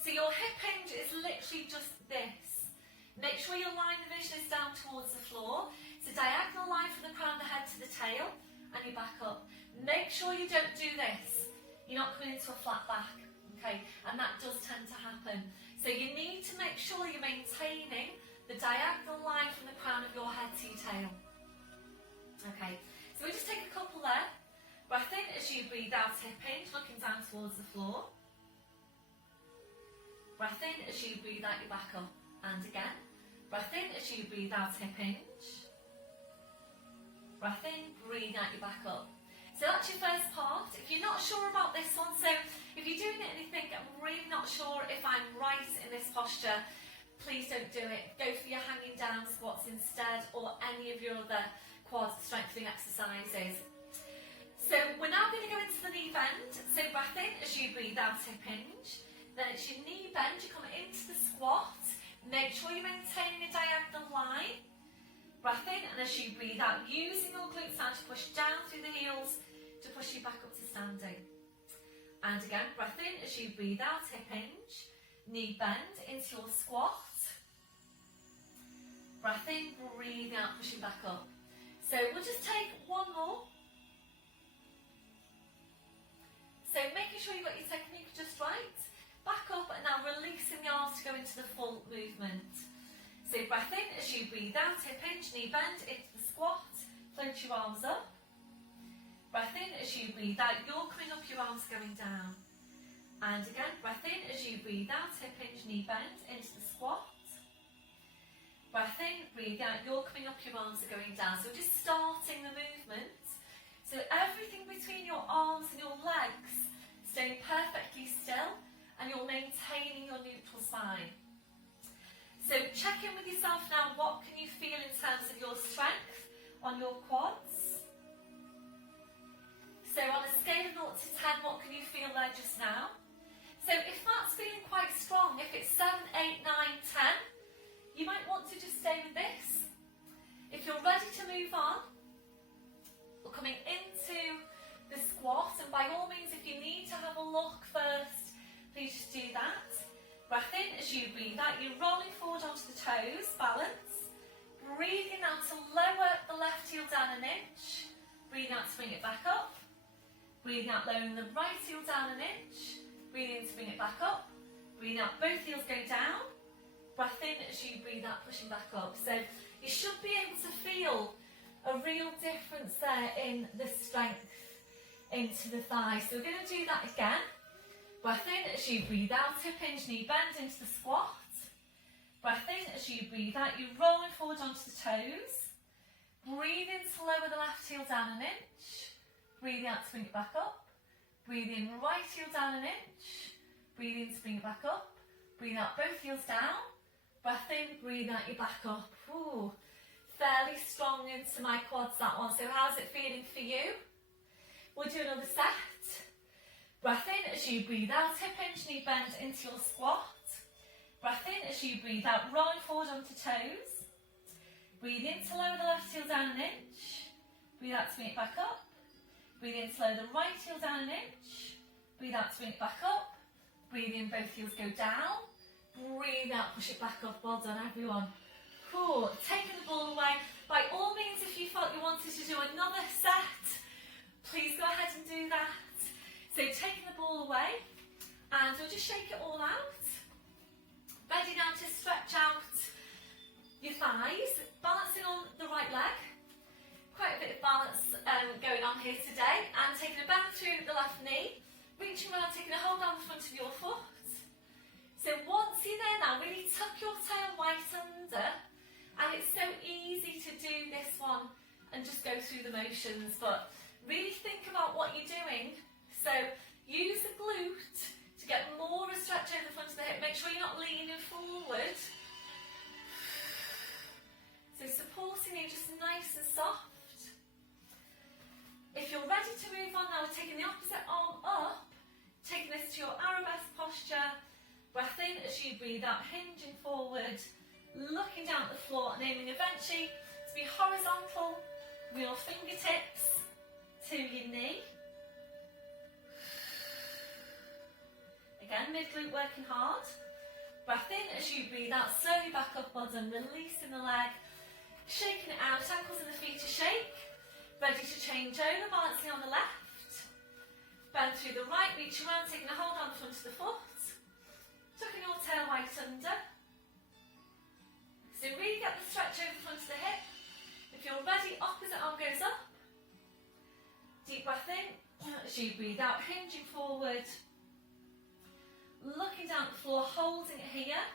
So your hip hinge is literally just this. Make sure your line of vision is down towards the floor. It's a diagonal line from the crown of the head to the tail, and you back up. Make sure you don't do this. You're not coming into a flat back, okay? And that does tend to happen. So you need to make sure you're maintaining the diagonal line from the crown of your head to your tail. Okay, so we just take a couple there. Breath in as you breathe out, hip hinge, looking down towards the floor. Breath in as you breathe out, you back up. And again. Breath in as you breathe out, hip hinge. Breath in, breathe out, you back up. So that's your first part. If you're not sure about this one, so if you're doing it and you think, I'm really not sure if I'm right in this posture, please don't do it. Go for your hanging down squats instead, or any of your other quad strengthening exercises. So we're now going to go into the knee bend. So breath in as you breathe out, hip hinge. Then it's your knee bend, you come into the squat. Make sure you're maintaining a diagonal line. Breath in, and as you breathe out, using your glutes now to push down through the heels to push you back up to standing. And again, breath in as you breathe out, hip hinge. Knee bend into your squat. Breath in, breathe out, pushing back up. So we'll just take one more. So making sure you've got your technique just right. Back up and now releasing the arms to go into the full movement. So breath in as you breathe out, hip hinge, knee bend into the squat. Float your arms up. Breath in as you breathe out, you're coming up, your arms going down. And again, breath in as you breathe out, hip hinge, knee bend into the squat. Breath in, breathe out, you're coming up, your arms are going down. So we're just starting the movement. So everything between your arms and your legs staying perfectly still, and you're maintaining your neutral spine. So check in with yourself now, what can you feel in terms of your strength on your quads? So on a scale of 0 to 10, what can you feel there just now? So if that's feeling quite strong, if it's 7, 8, 9, 10, you might want to just stay with this. If you're ready to move on, we're coming into the squat, and by all means, if you need to have a look first, please just do that. Breath in as you breathe out, you're rolling forward onto the toes, balance. Breathing out to lower the left heel down an inch. Breathing out to bring it back up. Breathing out, lowering the right heel down an inch. Breathing in to bring it back up. Breathing out, both heels go down. Breath in as you breathe out, pushing back up. So you should be able to feel a real difference there in the strength into the thighs. So we're going to do that again. Breath in as you breathe out, hip hinge, knee bend into the squat. Breath in as you breathe out, you're rolling forward onto the toes. Breathe in to lower the left heel down an inch. Breathe out to bring it back up. Breathe in, right heel down an inch. Breathe in to bring it back up. Breathe out, both heels down. Breath in, breathe out, you're back up. Ooh. Fairly strong into my quads, that one. So how's it feeling for you? We'll do another set. Breath in as you breathe out, hip hinge, knee bend into your squat. Breath in as you breathe out, rolling forward onto toes. Breathe in to lower the left heel down an inch. Breathe out to bring it back up. Breathe in to lower the right heel down an inch. Breathe out to bring it back up. Breathe in, both heels go down. Breathe out, push it back up. Well done, everyone. Cool. Taking the ball away. By all means, if you felt you wanted to do another set, please go ahead and do that. So taking the ball away, and we'll just shake it all out. Ready now to stretch out your thighs, balancing on the right leg. Quite a bit of balance going on here today. And taking a bend through the left knee, reaching around, taking a hold on the front of your foot. So once you're there now, really tuck your tail right under. And it's so easy to do this one and just go through the motions, but really think about what you're doing. So use the glute to get more of a stretch over the front of the hip. Make sure you're not leaning forward. So supporting you just nice and soft. If you're ready to move on now, we're taking the opposite arm up, taking this to your arabesque posture. Breath in as you breathe out, hinging forward. Looking down at the floor and aiming eventually to be horizontal with your fingertips to your knee. Again, mid-glute working hard. Breath in as you breathe out, slowly back up, well done, releasing the leg, shaking it out, ankles and the feet to shake. Ready to change over, balancing on the left. Bend through the right, reach around, taking a hold on the front of the foot. Tucking your tail right under. So really get the stretch over the front of the hip. If you're ready, opposite arm goes up. Deep breath in as you breathe out, hinging forward. Looking down at the floor, holding it here.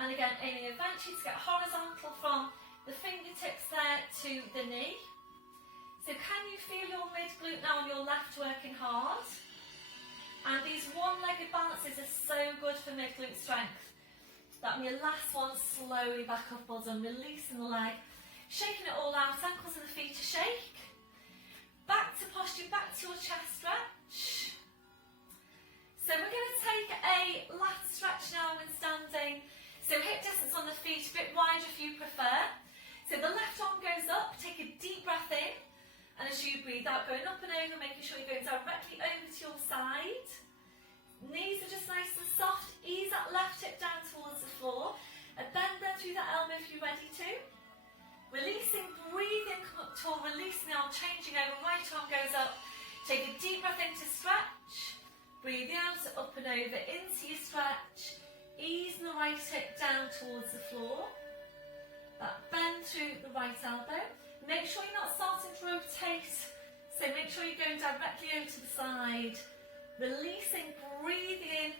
And again, aiming eventually to get horizontal from the fingertips there to the knee. So can you feel your mid-glute now on your left working hard? And these one-legged balances are so good for mid-glute strength. That on your last one, slowly back up, well done, releasing the leg. shaking it all out, ankles and the feet to shake. Back to posture, back to your chest stretch. So we're going to take a lat stretch now when standing. So hip distance on the feet, a bit wider if you prefer. So the left arm goes up, take a deep breath in. And as you breathe out, going up and over, making sure you're going directly over to your side. Knees are just nice and soft. Ease that left hip down towards the floor. And bend then through that elbow if you're ready to. Releasing, breathe in, come up tall, releasing the arm, changing over, right arm goes up. Take a deep breath in to stretch. Breathe out, up and over, into your stretch. Ease the right hip down towards the floor. That bend through the right elbow. Make sure you're not starting to rotate. So make sure you're going directly over to the side. Releasing, breathing in.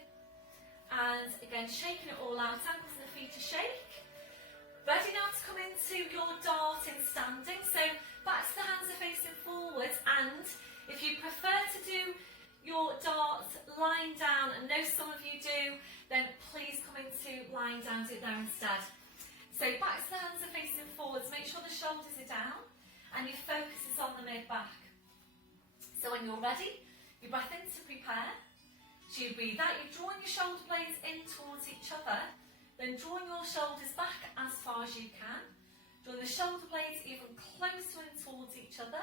And again, shaking it all out, ankles and the feet to shake. Ready now to come into your dart in standing. So back to the hands are facing forwards, and if you prefer to do your dart lying down, and know some of you do, then please come into lying down, do it there instead. So back to the hands are facing forwards, make sure the shoulders are down and your focus is on the mid-back. So when you're ready, you breath in to prepare. So you breathe out, you're drawing your shoulder blades in towards each other, then drawing your shoulders back as far as you can. Drawing the shoulder blades even closer in towards each other.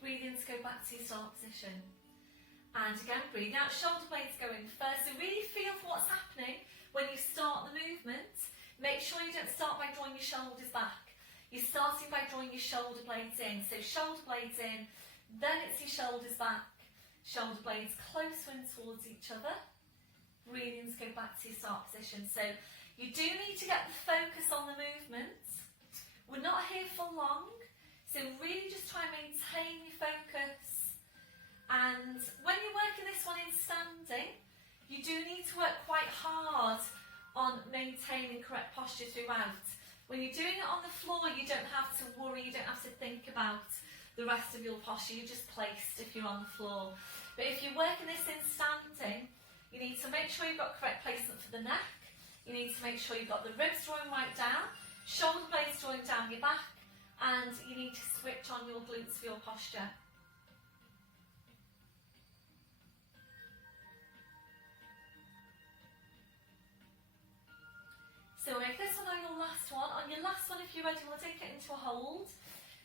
Breathe in to go back to your start position. And again, breathe out, shoulder blades going first. So really feel for what's happening when you start the movement. Make sure you don't start by drawing your shoulders back. You're starting by drawing your shoulder blades in. So shoulder blades in, then it's your shoulders back. Shoulder blades closer in towards each other. Breathe in to go back to your start position. So you do need to get the focus on the movement. We're not here for long. So really just try and maintain your focus. And when you're working this one in standing, you do need to work quite hard on maintaining correct posture throughout. When you're doing it on the floor, you don't have to worry, you don't have to think about the rest of your posture, you're just placed if you're on the floor. But if you're working this in standing, you need to make sure you've got correct placement for the neck, you need to make sure you've got the ribs drawing right down, shoulder blades drawing down your back, and you need to switch on your glutes for your posture. So we'll make this one on your last one. On your last one, if you're ready, we'll take it into a hold.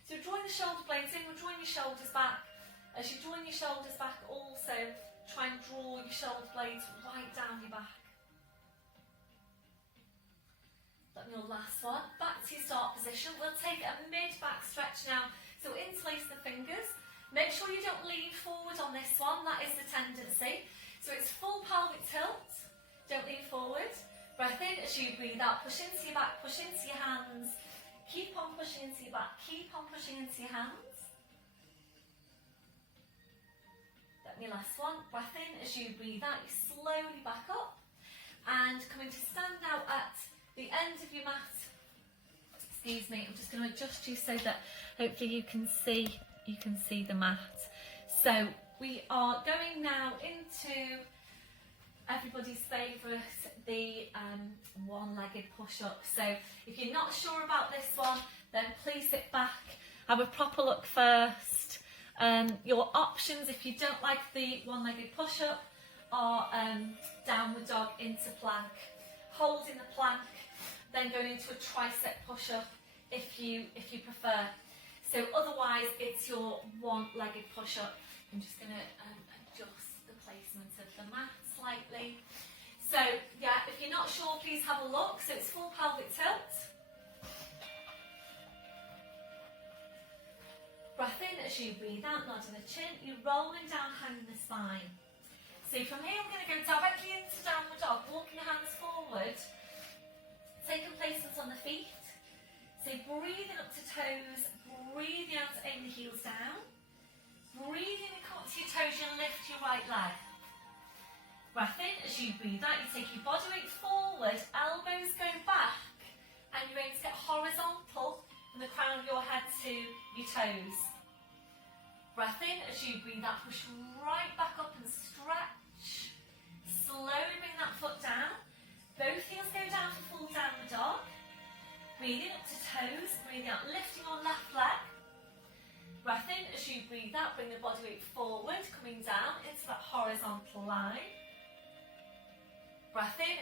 So you're drawing the shoulder blades in, we're drawing your shoulders back. As you're drawing your shoulders back, also try and draw your shoulder blades right down your back. On your last one, back to your start position. We'll take a mid-back stretch now. So interlace the fingers. Make sure you don't lean forward on this one, that is the tendency. So it's full pelvic tilt, don't lean forward. Breath in as you breathe out, push into your back, push into your hands. Keep on pushing into your back, keep on pushing into your hands. Let me last one. Breath in as you breathe out, you slowly back up. And coming to stand now at the end of your mat. Excuse me, I'm just going to adjust you so that hopefully you can see the mat. So we are going now into everybody's favourite, the one-legged push-up. So if you're not sure about this one, then please sit back, have a proper look first. Your options, if you don't like the one-legged push-up, are downward dog into plank, holding the plank, then going into a tricep push-up if you prefer. So otherwise it's your one-legged push-up. I'm just going to adjust the placement of the mat slightly. So yeah, if you're not sure, please have a look. So it's full pelvic tilt. Breath in as you breathe out, nodding the chin. You're rolling down, hanging the spine. So from here, I'm going to go directly into downward dog, walking the hands forward, taking placements on the feet. So breathing up to toes, breathing out to aim the heels down. Breathing and come up to your toes, you lift your right leg. Breath in as you breathe out, you take your body weight forward, elbows go back, and you're going to get horizontal from the crown of your head to your toes. Breath in as you breathe out, push right back up and stretch. Slowly bring that foot down. Both heels go down for full downward dog. Breathe in up to toes.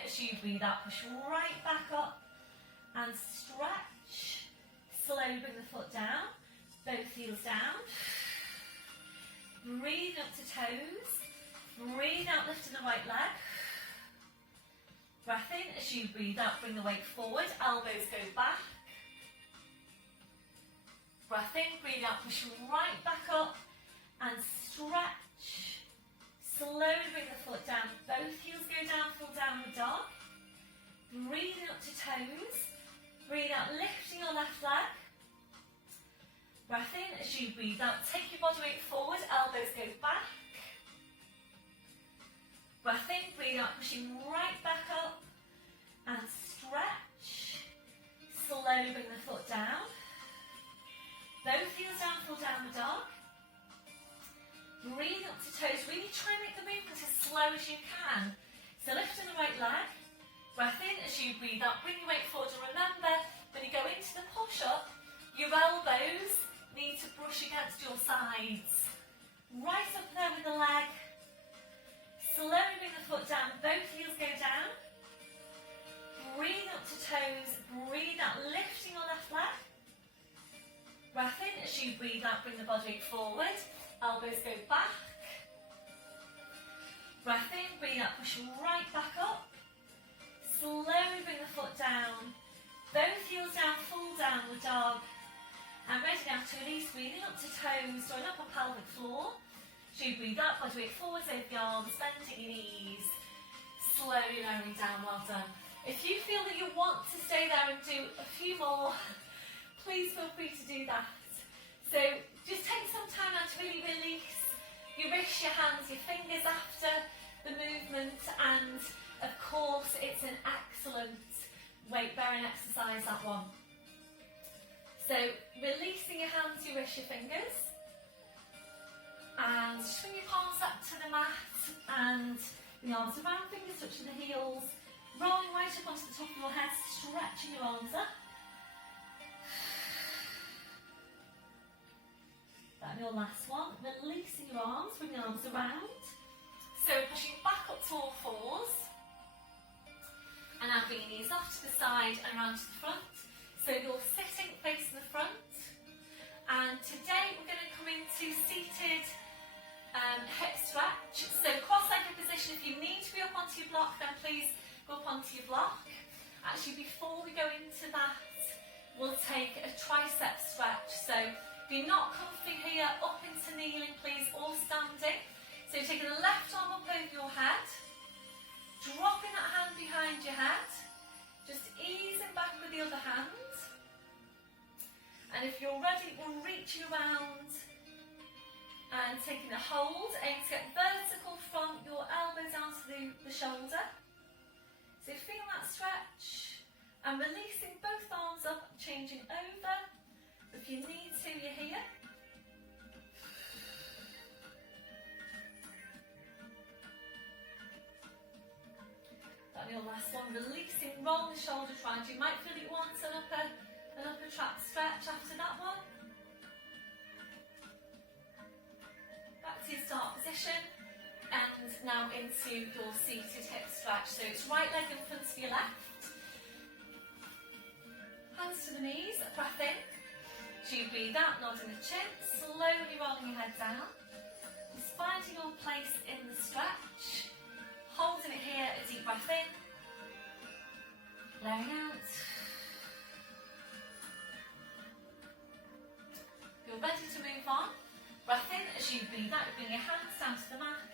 as you breathe out, push right back up and stretch. Slowly bring the foot down, both heels down. Breathe up to toes. Breathe out, lifting the right leg. Breath in as you breathe out, bring the weight forward, elbows go back. Breath in, breathe out, push right back up and stretch. Slowly bring the foot down, both heels go down, full downward dog. Breathing up to toes. Breathe out, lifting your left leg. Breath in as you breathe out, take your body weight forward, elbows go back. Breath in, breathe out, pushing right back up and stretch. Slowly bring the foot down. Both heels down, full downward dog. Breathe up to toes, really try and make the movement as slow as you can. So lifting the right leg. Breath in as you breathe up, bring your weight forward, and remember, when you go into the push-up, your elbows need to brush against your sides. Right up there with the leg. Slowly bring the foot down, both heels go down. Breathe up to toes, breathe out, lifting your left leg. Breath in as you breathe out, bring the body weight forward, elbows go back. Breath in, breathe out, push right back up. Slowly bring the foot down, both heels down, full downward dog. And ready now to release, breathing up to toes, or an upper pelvic floor. So you breathe up, body weight forwards over the arms, bending your knees, slowly lowering down, well done. If you feel that you want to stay there and do a few more, please feel free to do that. So just take some time now to really release your wrists, your hands, your fingers after the movement, and of course it's an excellent weight bearing exercise, that one. So releasing your hands, your wrists, your fingers. And swing your palms up to the mat and the arms around, fingers touching the heels, rolling right up onto the top of your head, stretching your arms up. And your last one, releasing your arms, bring the arms around. So pushing back up to all fours. And now bring your knees off to the side and around to the front. So you're sitting facing the front. And today we're going to come into seated hip stretch. So cross-legged position. If you need to be up onto your block, then please go up onto your block. Actually, before we go into that, we'll take a tricep stretch. So if you're not comfy here, up into kneeling, please, or standing. So you're taking the left arm up over your head, dropping that hand behind your head, just easing back with the other hand. And if you're ready, we'll reach around and taking a hold, aim to get vertical from your elbow down to the shoulder. So feel that stretch and releasing both arms up, changing over. If you need to, you're here. That'll be your last one. Releasing, roll the shoulders round. You might feel that you want an upper trap stretch after that one. Back to your start position, and now into your seated hip stretch. So it's right leg in front of your left, hands to the knees, breath in. So you breathe out, nodding the chin, slowly rolling your head down. Just finding your place in the stretch, holding it here, a deep breath in, blowing out. You're ready to move on. Breath in as you breathe out, bring your hands down to the mat,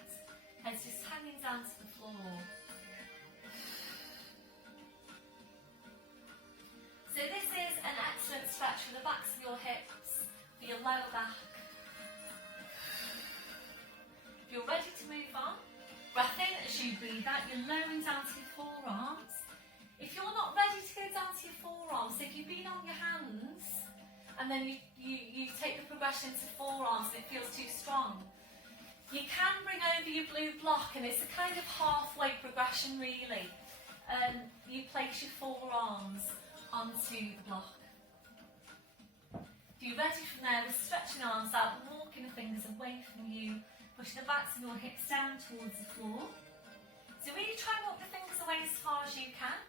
heads just hanging down to the floor. So this is an excellent stretch for the backs of your hips, for your lower back. If you're ready to move on, breath in as you breathe out, you're lowering down to your forearms. If you're not ready to go down to your forearms, so if you've been on your hands, and then you take the progression to forearms and it feels too strong, you can bring over your blue block, and it's a kind of halfway progression really. You place your forearms onto the block. If you're ready from there, we're stretching arms out, walking the fingers away from you, pushing the backs of your hips down towards the floor. So really try and walk the fingers away as far as you can.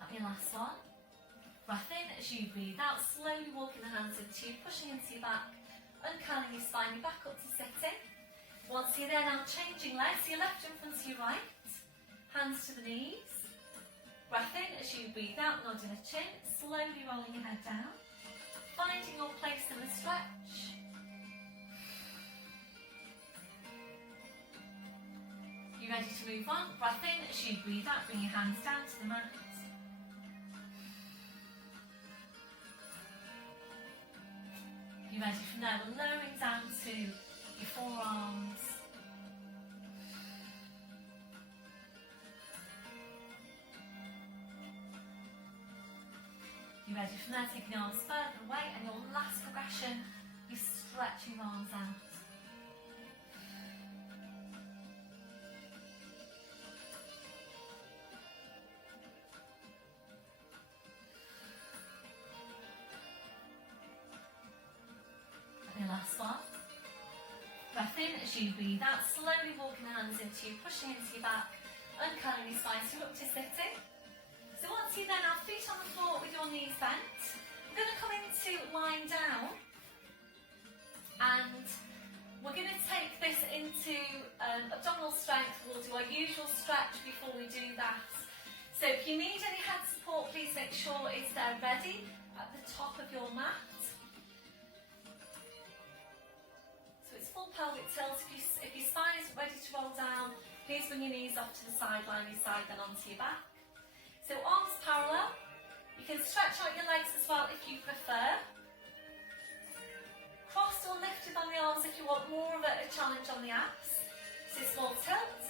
And your last one. Breath in as you breathe out, slowly walking the hands into you, pushing into your back, uncurling your spine, you're back up to sitting. Once you're there, now changing legs, your left in front of your right, hands to the knees. Breath in as you breathe out, nodding a chin, slowly rolling your head down, finding your place in the stretch. You ready to move on? Breath in as you breathe out, bring your hands down to the mat. You ready from there? We're lowering down to your forearms. You ready from there? Taking your arms further away, and your last progression, you stretch your arms out. And your last one. Breath in as you breathe out, slowly walking the hands into you, pushing into your back, uncurling your spine, so you're up to sitting. So once you're there, now feet on the floor with your knees bent. We're going to come into lying down, and we're going to take this into abdominal strength. We'll do our usual stretch before we do that. So if you need any head support, please make sure it's there ready at the top of your mat. So it's full pelvic tilt. If your spine isn't ready to roll down, please bring your knees off to the sideline, your side then onto your back. So arms parallel. You can stretch out your legs as well if you prefer. Crossed or lifted on the arms if you want more of a challenge on the abs. So small tilt.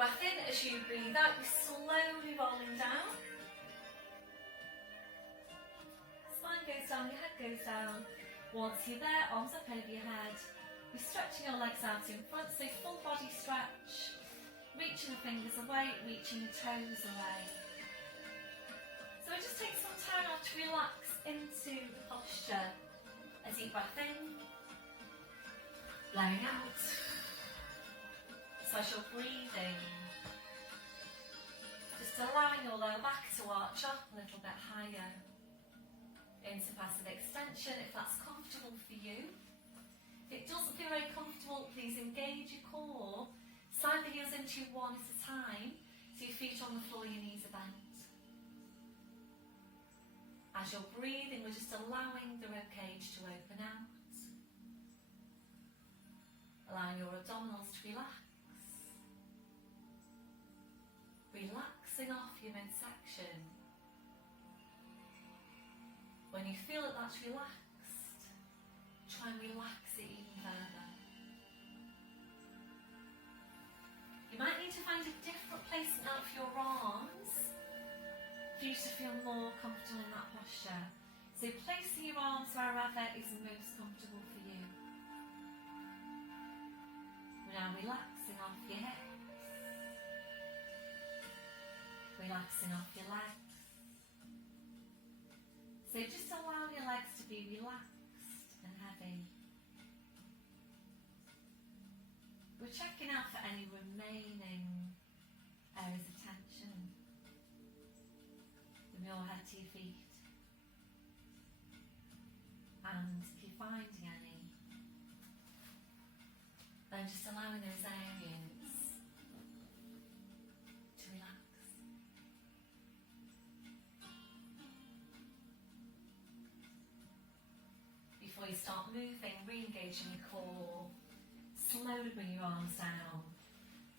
Breath in as you breathe out, you're slowly rolling down. Spine goes down, your head goes down. Once you're there, arms up over your head. You're stretching your legs out in front, so full body stretch. Reaching the fingers away, reaching the toes away. So just take some time now to relax into the posture. A deep breath in, blowing out. So as you're breathing, just allowing your lower back to arch up a little bit higher into passive extension if that's comfortable for you. If it doesn't feel very comfortable, please engage your core. Slide the heels into you one at a time, so your feet on the floor, your knees are bent. As you're breathing, we're just allowing the ribcage to open out. Allowing your abdominals to relax. Relaxing off your midsection. When you feel that that's relaxed, try and relax it even further. You might need to find a different place now for your arms for you to feel more comfortable in that posture. So placing your arms wherever is most comfortable for you. We're now relaxing off your hips, relaxing off your legs. So just allow your legs to be relaxed and heavy. We're checking out for any remaining areas of tension. From your head to your feet. And if you're finding any, then just allowing those areas to relax. Before you start moving, re-engaging your core. Slowly bring your arms down.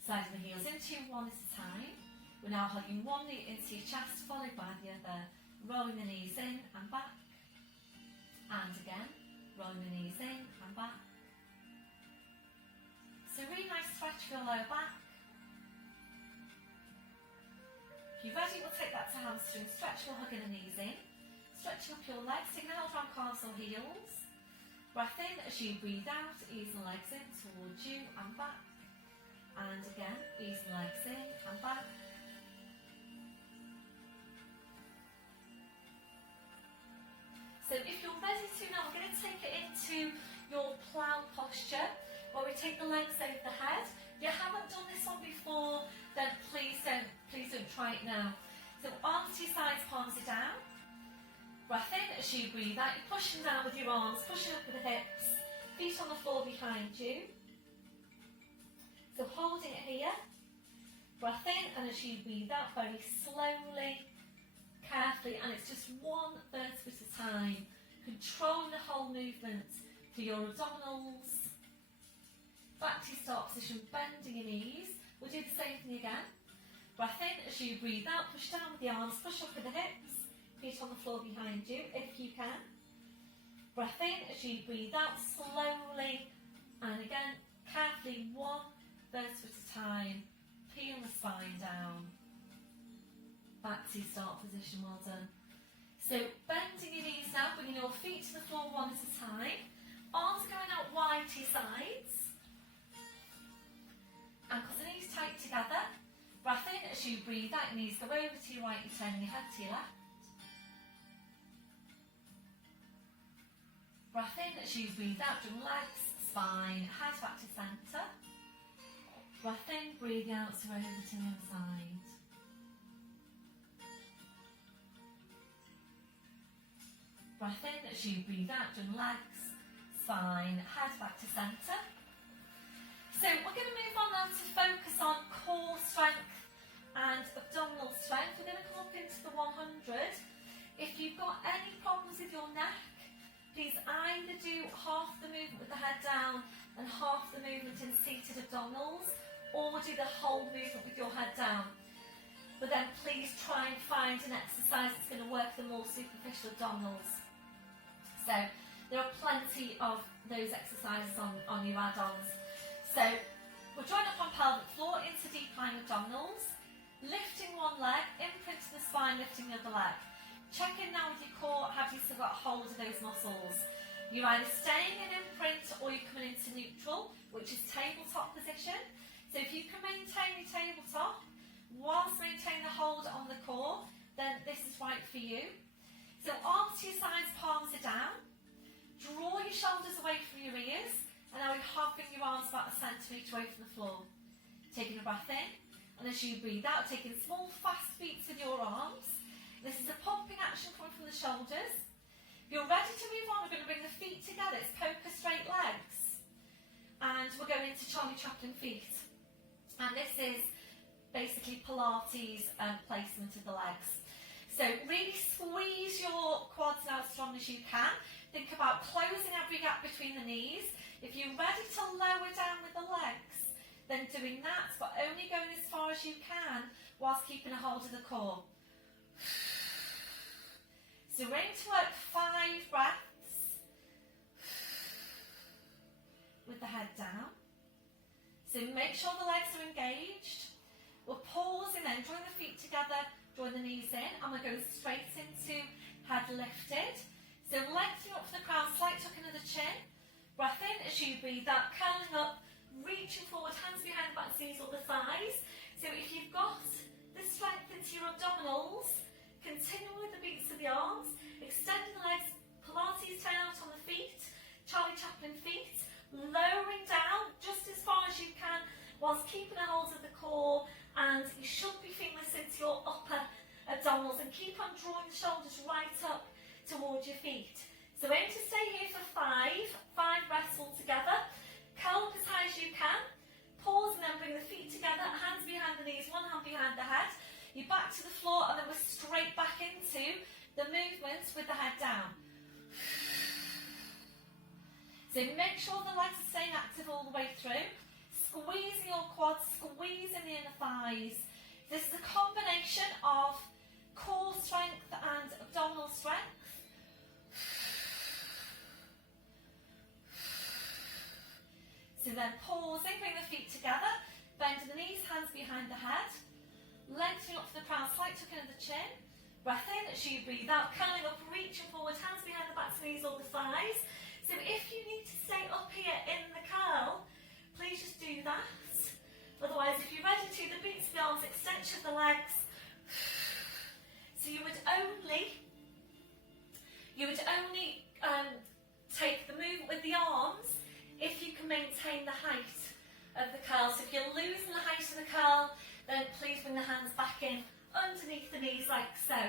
Sliding the heels into you one at a time. We're now hugging one knee into your chest, followed by the other. Rolling the knees in and back. And again, rolling the knees in and back. So really nice stretch for your lower back. If you're ready, we'll take that to hamstring stretch. We're hugging the knees in. Stretching up your legs, so you can hold around calves or heels. Breath in as you breathe out, ease the legs in towards you and back. And again, ease the legs in and back. So if you're ready to now, we're going to take it into your plough posture, where we're taking take the legs over the head. If you haven't done this one before, then please don't try it now. So arms to your sides, palms are down. Breath in as you breathe out. You're pushing down with your arms, pushing up with the hips. Feet on the floor behind you. So holding it here. Breath in, and as you breathe out, very slowly, carefully, and it's just one vertebra at a time. Controlling the whole movement for your abdominals. Back to your start position, bending your knees. We'll do the same thing again. Breath in as you breathe out, push down with the arms, push up with the hips. Feet on the floor behind you, if you can. Breath in as you breathe out, slowly, and again, carefully, one vertebra at a time. Peel the spine down. Back to your start position, well done. So bending your knees now, bringing your feet to the floor one at a time. Arms going out wide to your sides. Ankles and knees tight together. Breath in as you breathe out, your knees go over to your right, you're turning your head to your left. Breath in as you breathe out, your legs, spine, head back to centre. Breath in, breathing out, so over to the other side. Breath in as you breathe out, your legs, spine, head back to centre. So we're going to move on now to focus on core strength and abdominal strength. We're going to come up into the 100. If you've got any problems with your neck, please either do half the movement with the head down and half the movement in seated abdominals, or do the whole movement with your head down. But then please try and find an exercise that's going to work the more superficial abdominals. So there are plenty of those exercises on your add-ons. So we'll join up on pelvic floor into deep lying abdominals, lifting one leg, imprint to the spine, lifting the other leg. Check in now with your core, have you still got hold of those muscles? You're either staying in imprint or you're coming into neutral, which is tabletop position. So if you can maintain your tabletop whilst maintaining the hold on the core, then this is right for you. So arms to your sides, palms are down. Draw your shoulders away from your ears, and now we're hovering your arms about a centimetre away from the floor. Taking a breath in, and as you breathe out, taking small fast beats with your arms. This is a pumping action coming from the shoulders. If you're ready to move on, we're going to bring the feet together. It's poker straight legs. And we're going into Charlie Chaplin feet. And this is basically Pilates placement of the legs. So really squeeze your quads now as strong as you can. Think about closing every gap between the knees. If you're ready to lower down with the legs, then doing that, but only going as far as you can whilst keeping a hold of the core. So we're aiming to work 5 breaths with the head down. So make sure the legs are engaged. We're pausing then, drawing the feet together, drawing the knees in, and we're going straight into head lifted. So lengthening up from the crown, slight tuck into the chin. Breath in as you breathe out, curling up, reaching forward, hands behind the back, knees or the thighs. So if you've got the strength into your abdominals, continue with the beats of the arms, extending the legs, Pilates turn out on the feet, Charlie Chaplin feet, lowering down just as far as you can whilst keeping a hold of the core, and you should be feeling this into your upper abdominals, and keep on drawing the shoulders right up towards your feet. So aim to stay here for 5 breaths all together. Curl up as high as you can, pause and then bring the feet together, hands behind the knees, one hand behind the head. You're back to the floor, and then we're straight back into the movements with the head down. So make sure the legs are staying active all the way through. Squeezing your quads, squeezing the inner thighs. This is a combination of core strength and abdominal strength. So then pausing, bring the feet together, bend the knees, hands behind the head. Lengthening up from the crown, slight tuck into the chin. Breath in as you breathe out, curling up, reaching forward, hands behind the back, knees or the thighs. So if you need to stay up here in the curl, please just do that. Otherwise, if you're ready to, the beats of the arms, extension of the legs. So you would only take the movement with the arms if you can maintain the height of the curl. So if you're losing the height of the curl, then please bring the hands back in underneath the knees like so.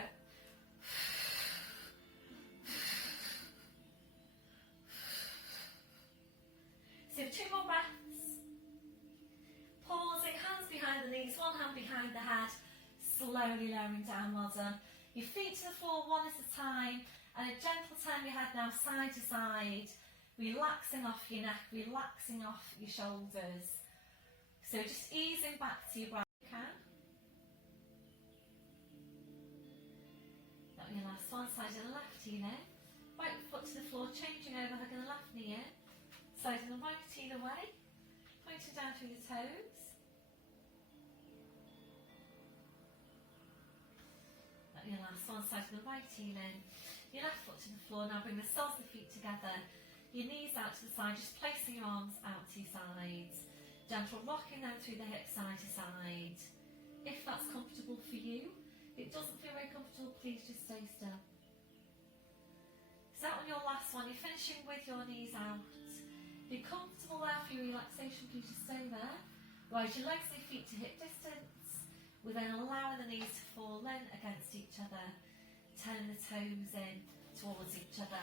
So 2 more breaths. Pausing, hands behind the knees, one hand behind the head, slowly lowering down, well done. Your feet to the floor one at a time, and a gentle turn your head now side to side, relaxing off your neck, relaxing off your shoulders. So just easing back to your breath. You can. That was your last one, side of the left heel in. Right foot to the floor, changing over, hugging the left knee in. Side of the right heel away, pointing down through your toes. That was your last one, side of the right heel in. Your left foot to the floor, now bring the soles of the feet together. Your knees out to the side, just placing your arms out to your sides. Gentle rocking them through the hips side to side. If that's comfortable for you. If it doesn't feel very comfortable, please just stay still. So that on your last one, you're finishing with your knees out. If you're comfortable there for your relaxation, please just stay there. Rise your legs and your feet to hip distance. We're then allowing the knees to fall in against each other. Turning the toes in towards each other.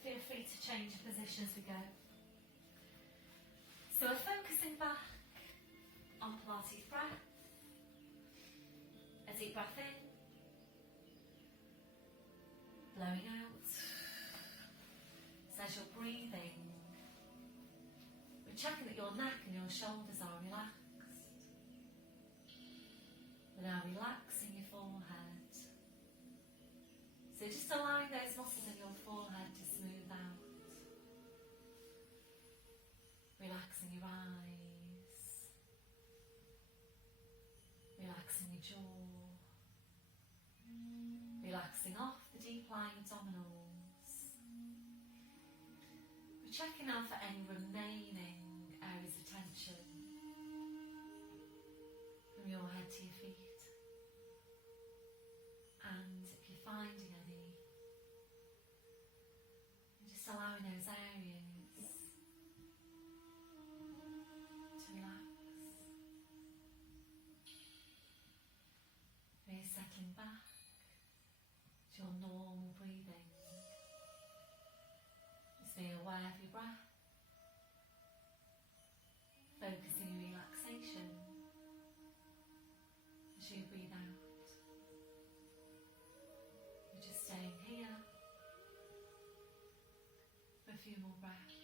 Feel free to change your position as we go. So we're focusing back on Pilates breath. A deep breath in, blowing out. So as you're breathing, we're checking that your neck and your shoulders are relaxed. We're now relaxing your forehead. So just allowing those muscles in your forehead to smooth out. Relaxing your eyes. Relaxing your jaw. Relaxing off the deep lying abdominals. We're checking out for any remaining areas of tension from your head to your feet. And if you're finding any, you're just allowing those areas to relax. Really settling back to your normal breathing. Just being aware of your breath. Focusing your relaxation as you breathe out. You're just staying here for a few more breaths.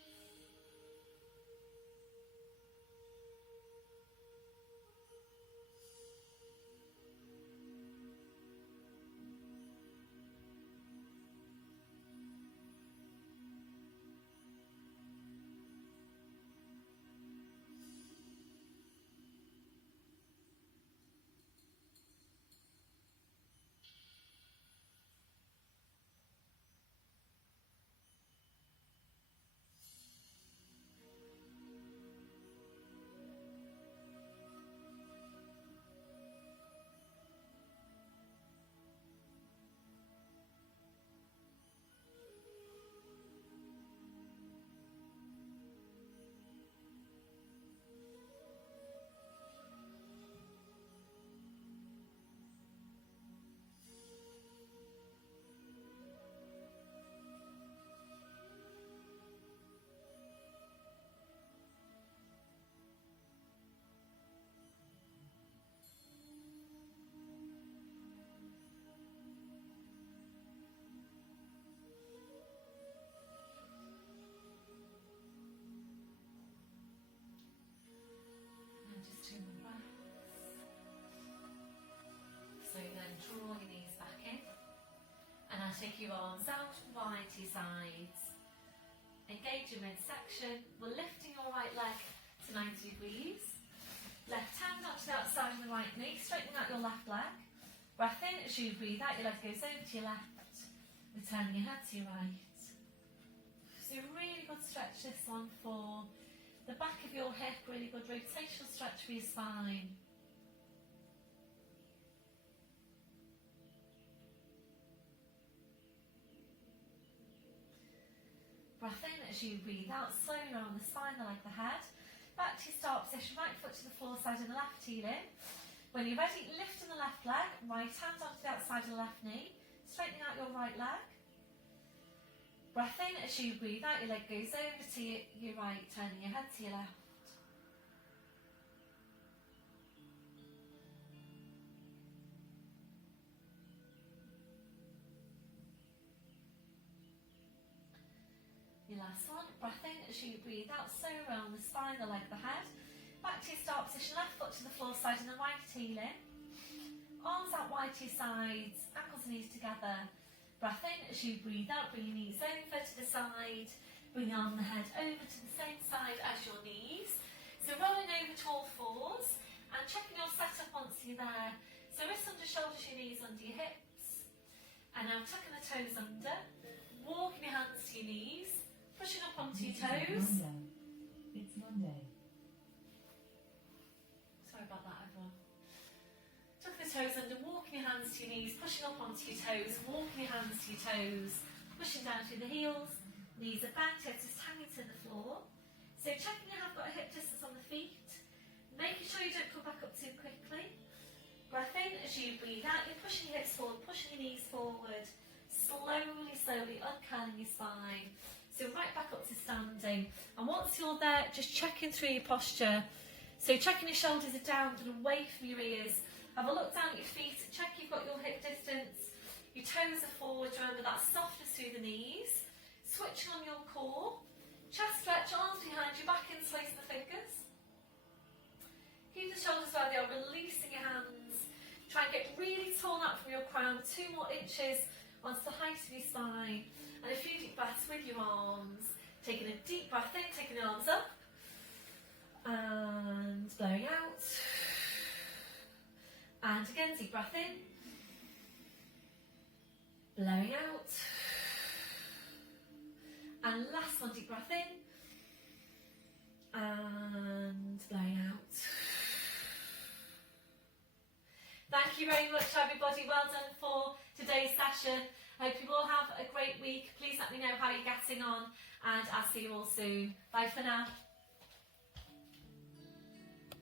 Draw your knees back in, and I'll take your arms out wide to your sides. Engage your midsection. We're lifting your right leg to 90 degrees. Left hand up to the outside of the right knee, straightening out your left leg. Breath in as you breathe out, your leg goes over to your left, returning your head to your right. So really good stretch this one for the back of your hip, really good rotational stretch for your spine. Breath in as you breathe out, slowly around the spine, the leg, the head. Back to your start position, right foot to the floor side and the left heel in. When you're ready, lifting the left leg, right hand onto the outside of the left knee, straightening out your right leg. Breath in as you breathe out, your leg goes over to your right, turning your head to your left. Your last one, breath in as you breathe out, so around the spine, the leg, the head. Back to your start position, left foot to the floor side and the right heel in. Arms out wide to your sides, ankles and knees together. Breath in as you breathe out, bring your knees over to the side. Bring your arm and the head over to the same side as your knees. So rolling over to all fours and checking your setup once you're there. So wrists under shoulders, your knees under your hips. And now tucking the toes under, walking your hands to your knees. Pushing up onto your toes. It's Monday. Sorry about that, everyone. Tuck the toes under, walking your hands to your knees, pushing up onto your toes, walking your hands to your toes, pushing down through the heels. Knees are bent, hips just hanging to the floor. So checking you have got a hip distance on the feet. Making sure you don't come back up too quickly. Breath in as you breathe out. You're pushing your hips forward, pushing your knees forward. Slowly, slowly uncurling your spine. So right back up to standing. And once you're there, just checking through your posture. So checking your shoulders are down and away from your ears. Have a look down at your feet, check you've got your hip distance. Your toes are forward, remember that softness through the knees. Switching on your core. Chest stretch, arms behind you, back interlacing the fingers. Keep the shoulders where they are, releasing your hands. Try and get really torn out from your crown, 2 more inches onto the height of your spine. And a few deep breaths with your arms. Taking a deep breath in, taking the arms up. And blowing out. And again, deep breath in. Blowing out. And last one, deep breath in. And blowing out. Thank you very much, everybody. Well done for today's session. I hope you all have a great week. Please let me know how you're getting on, and I'll see you all soon. Bye for now.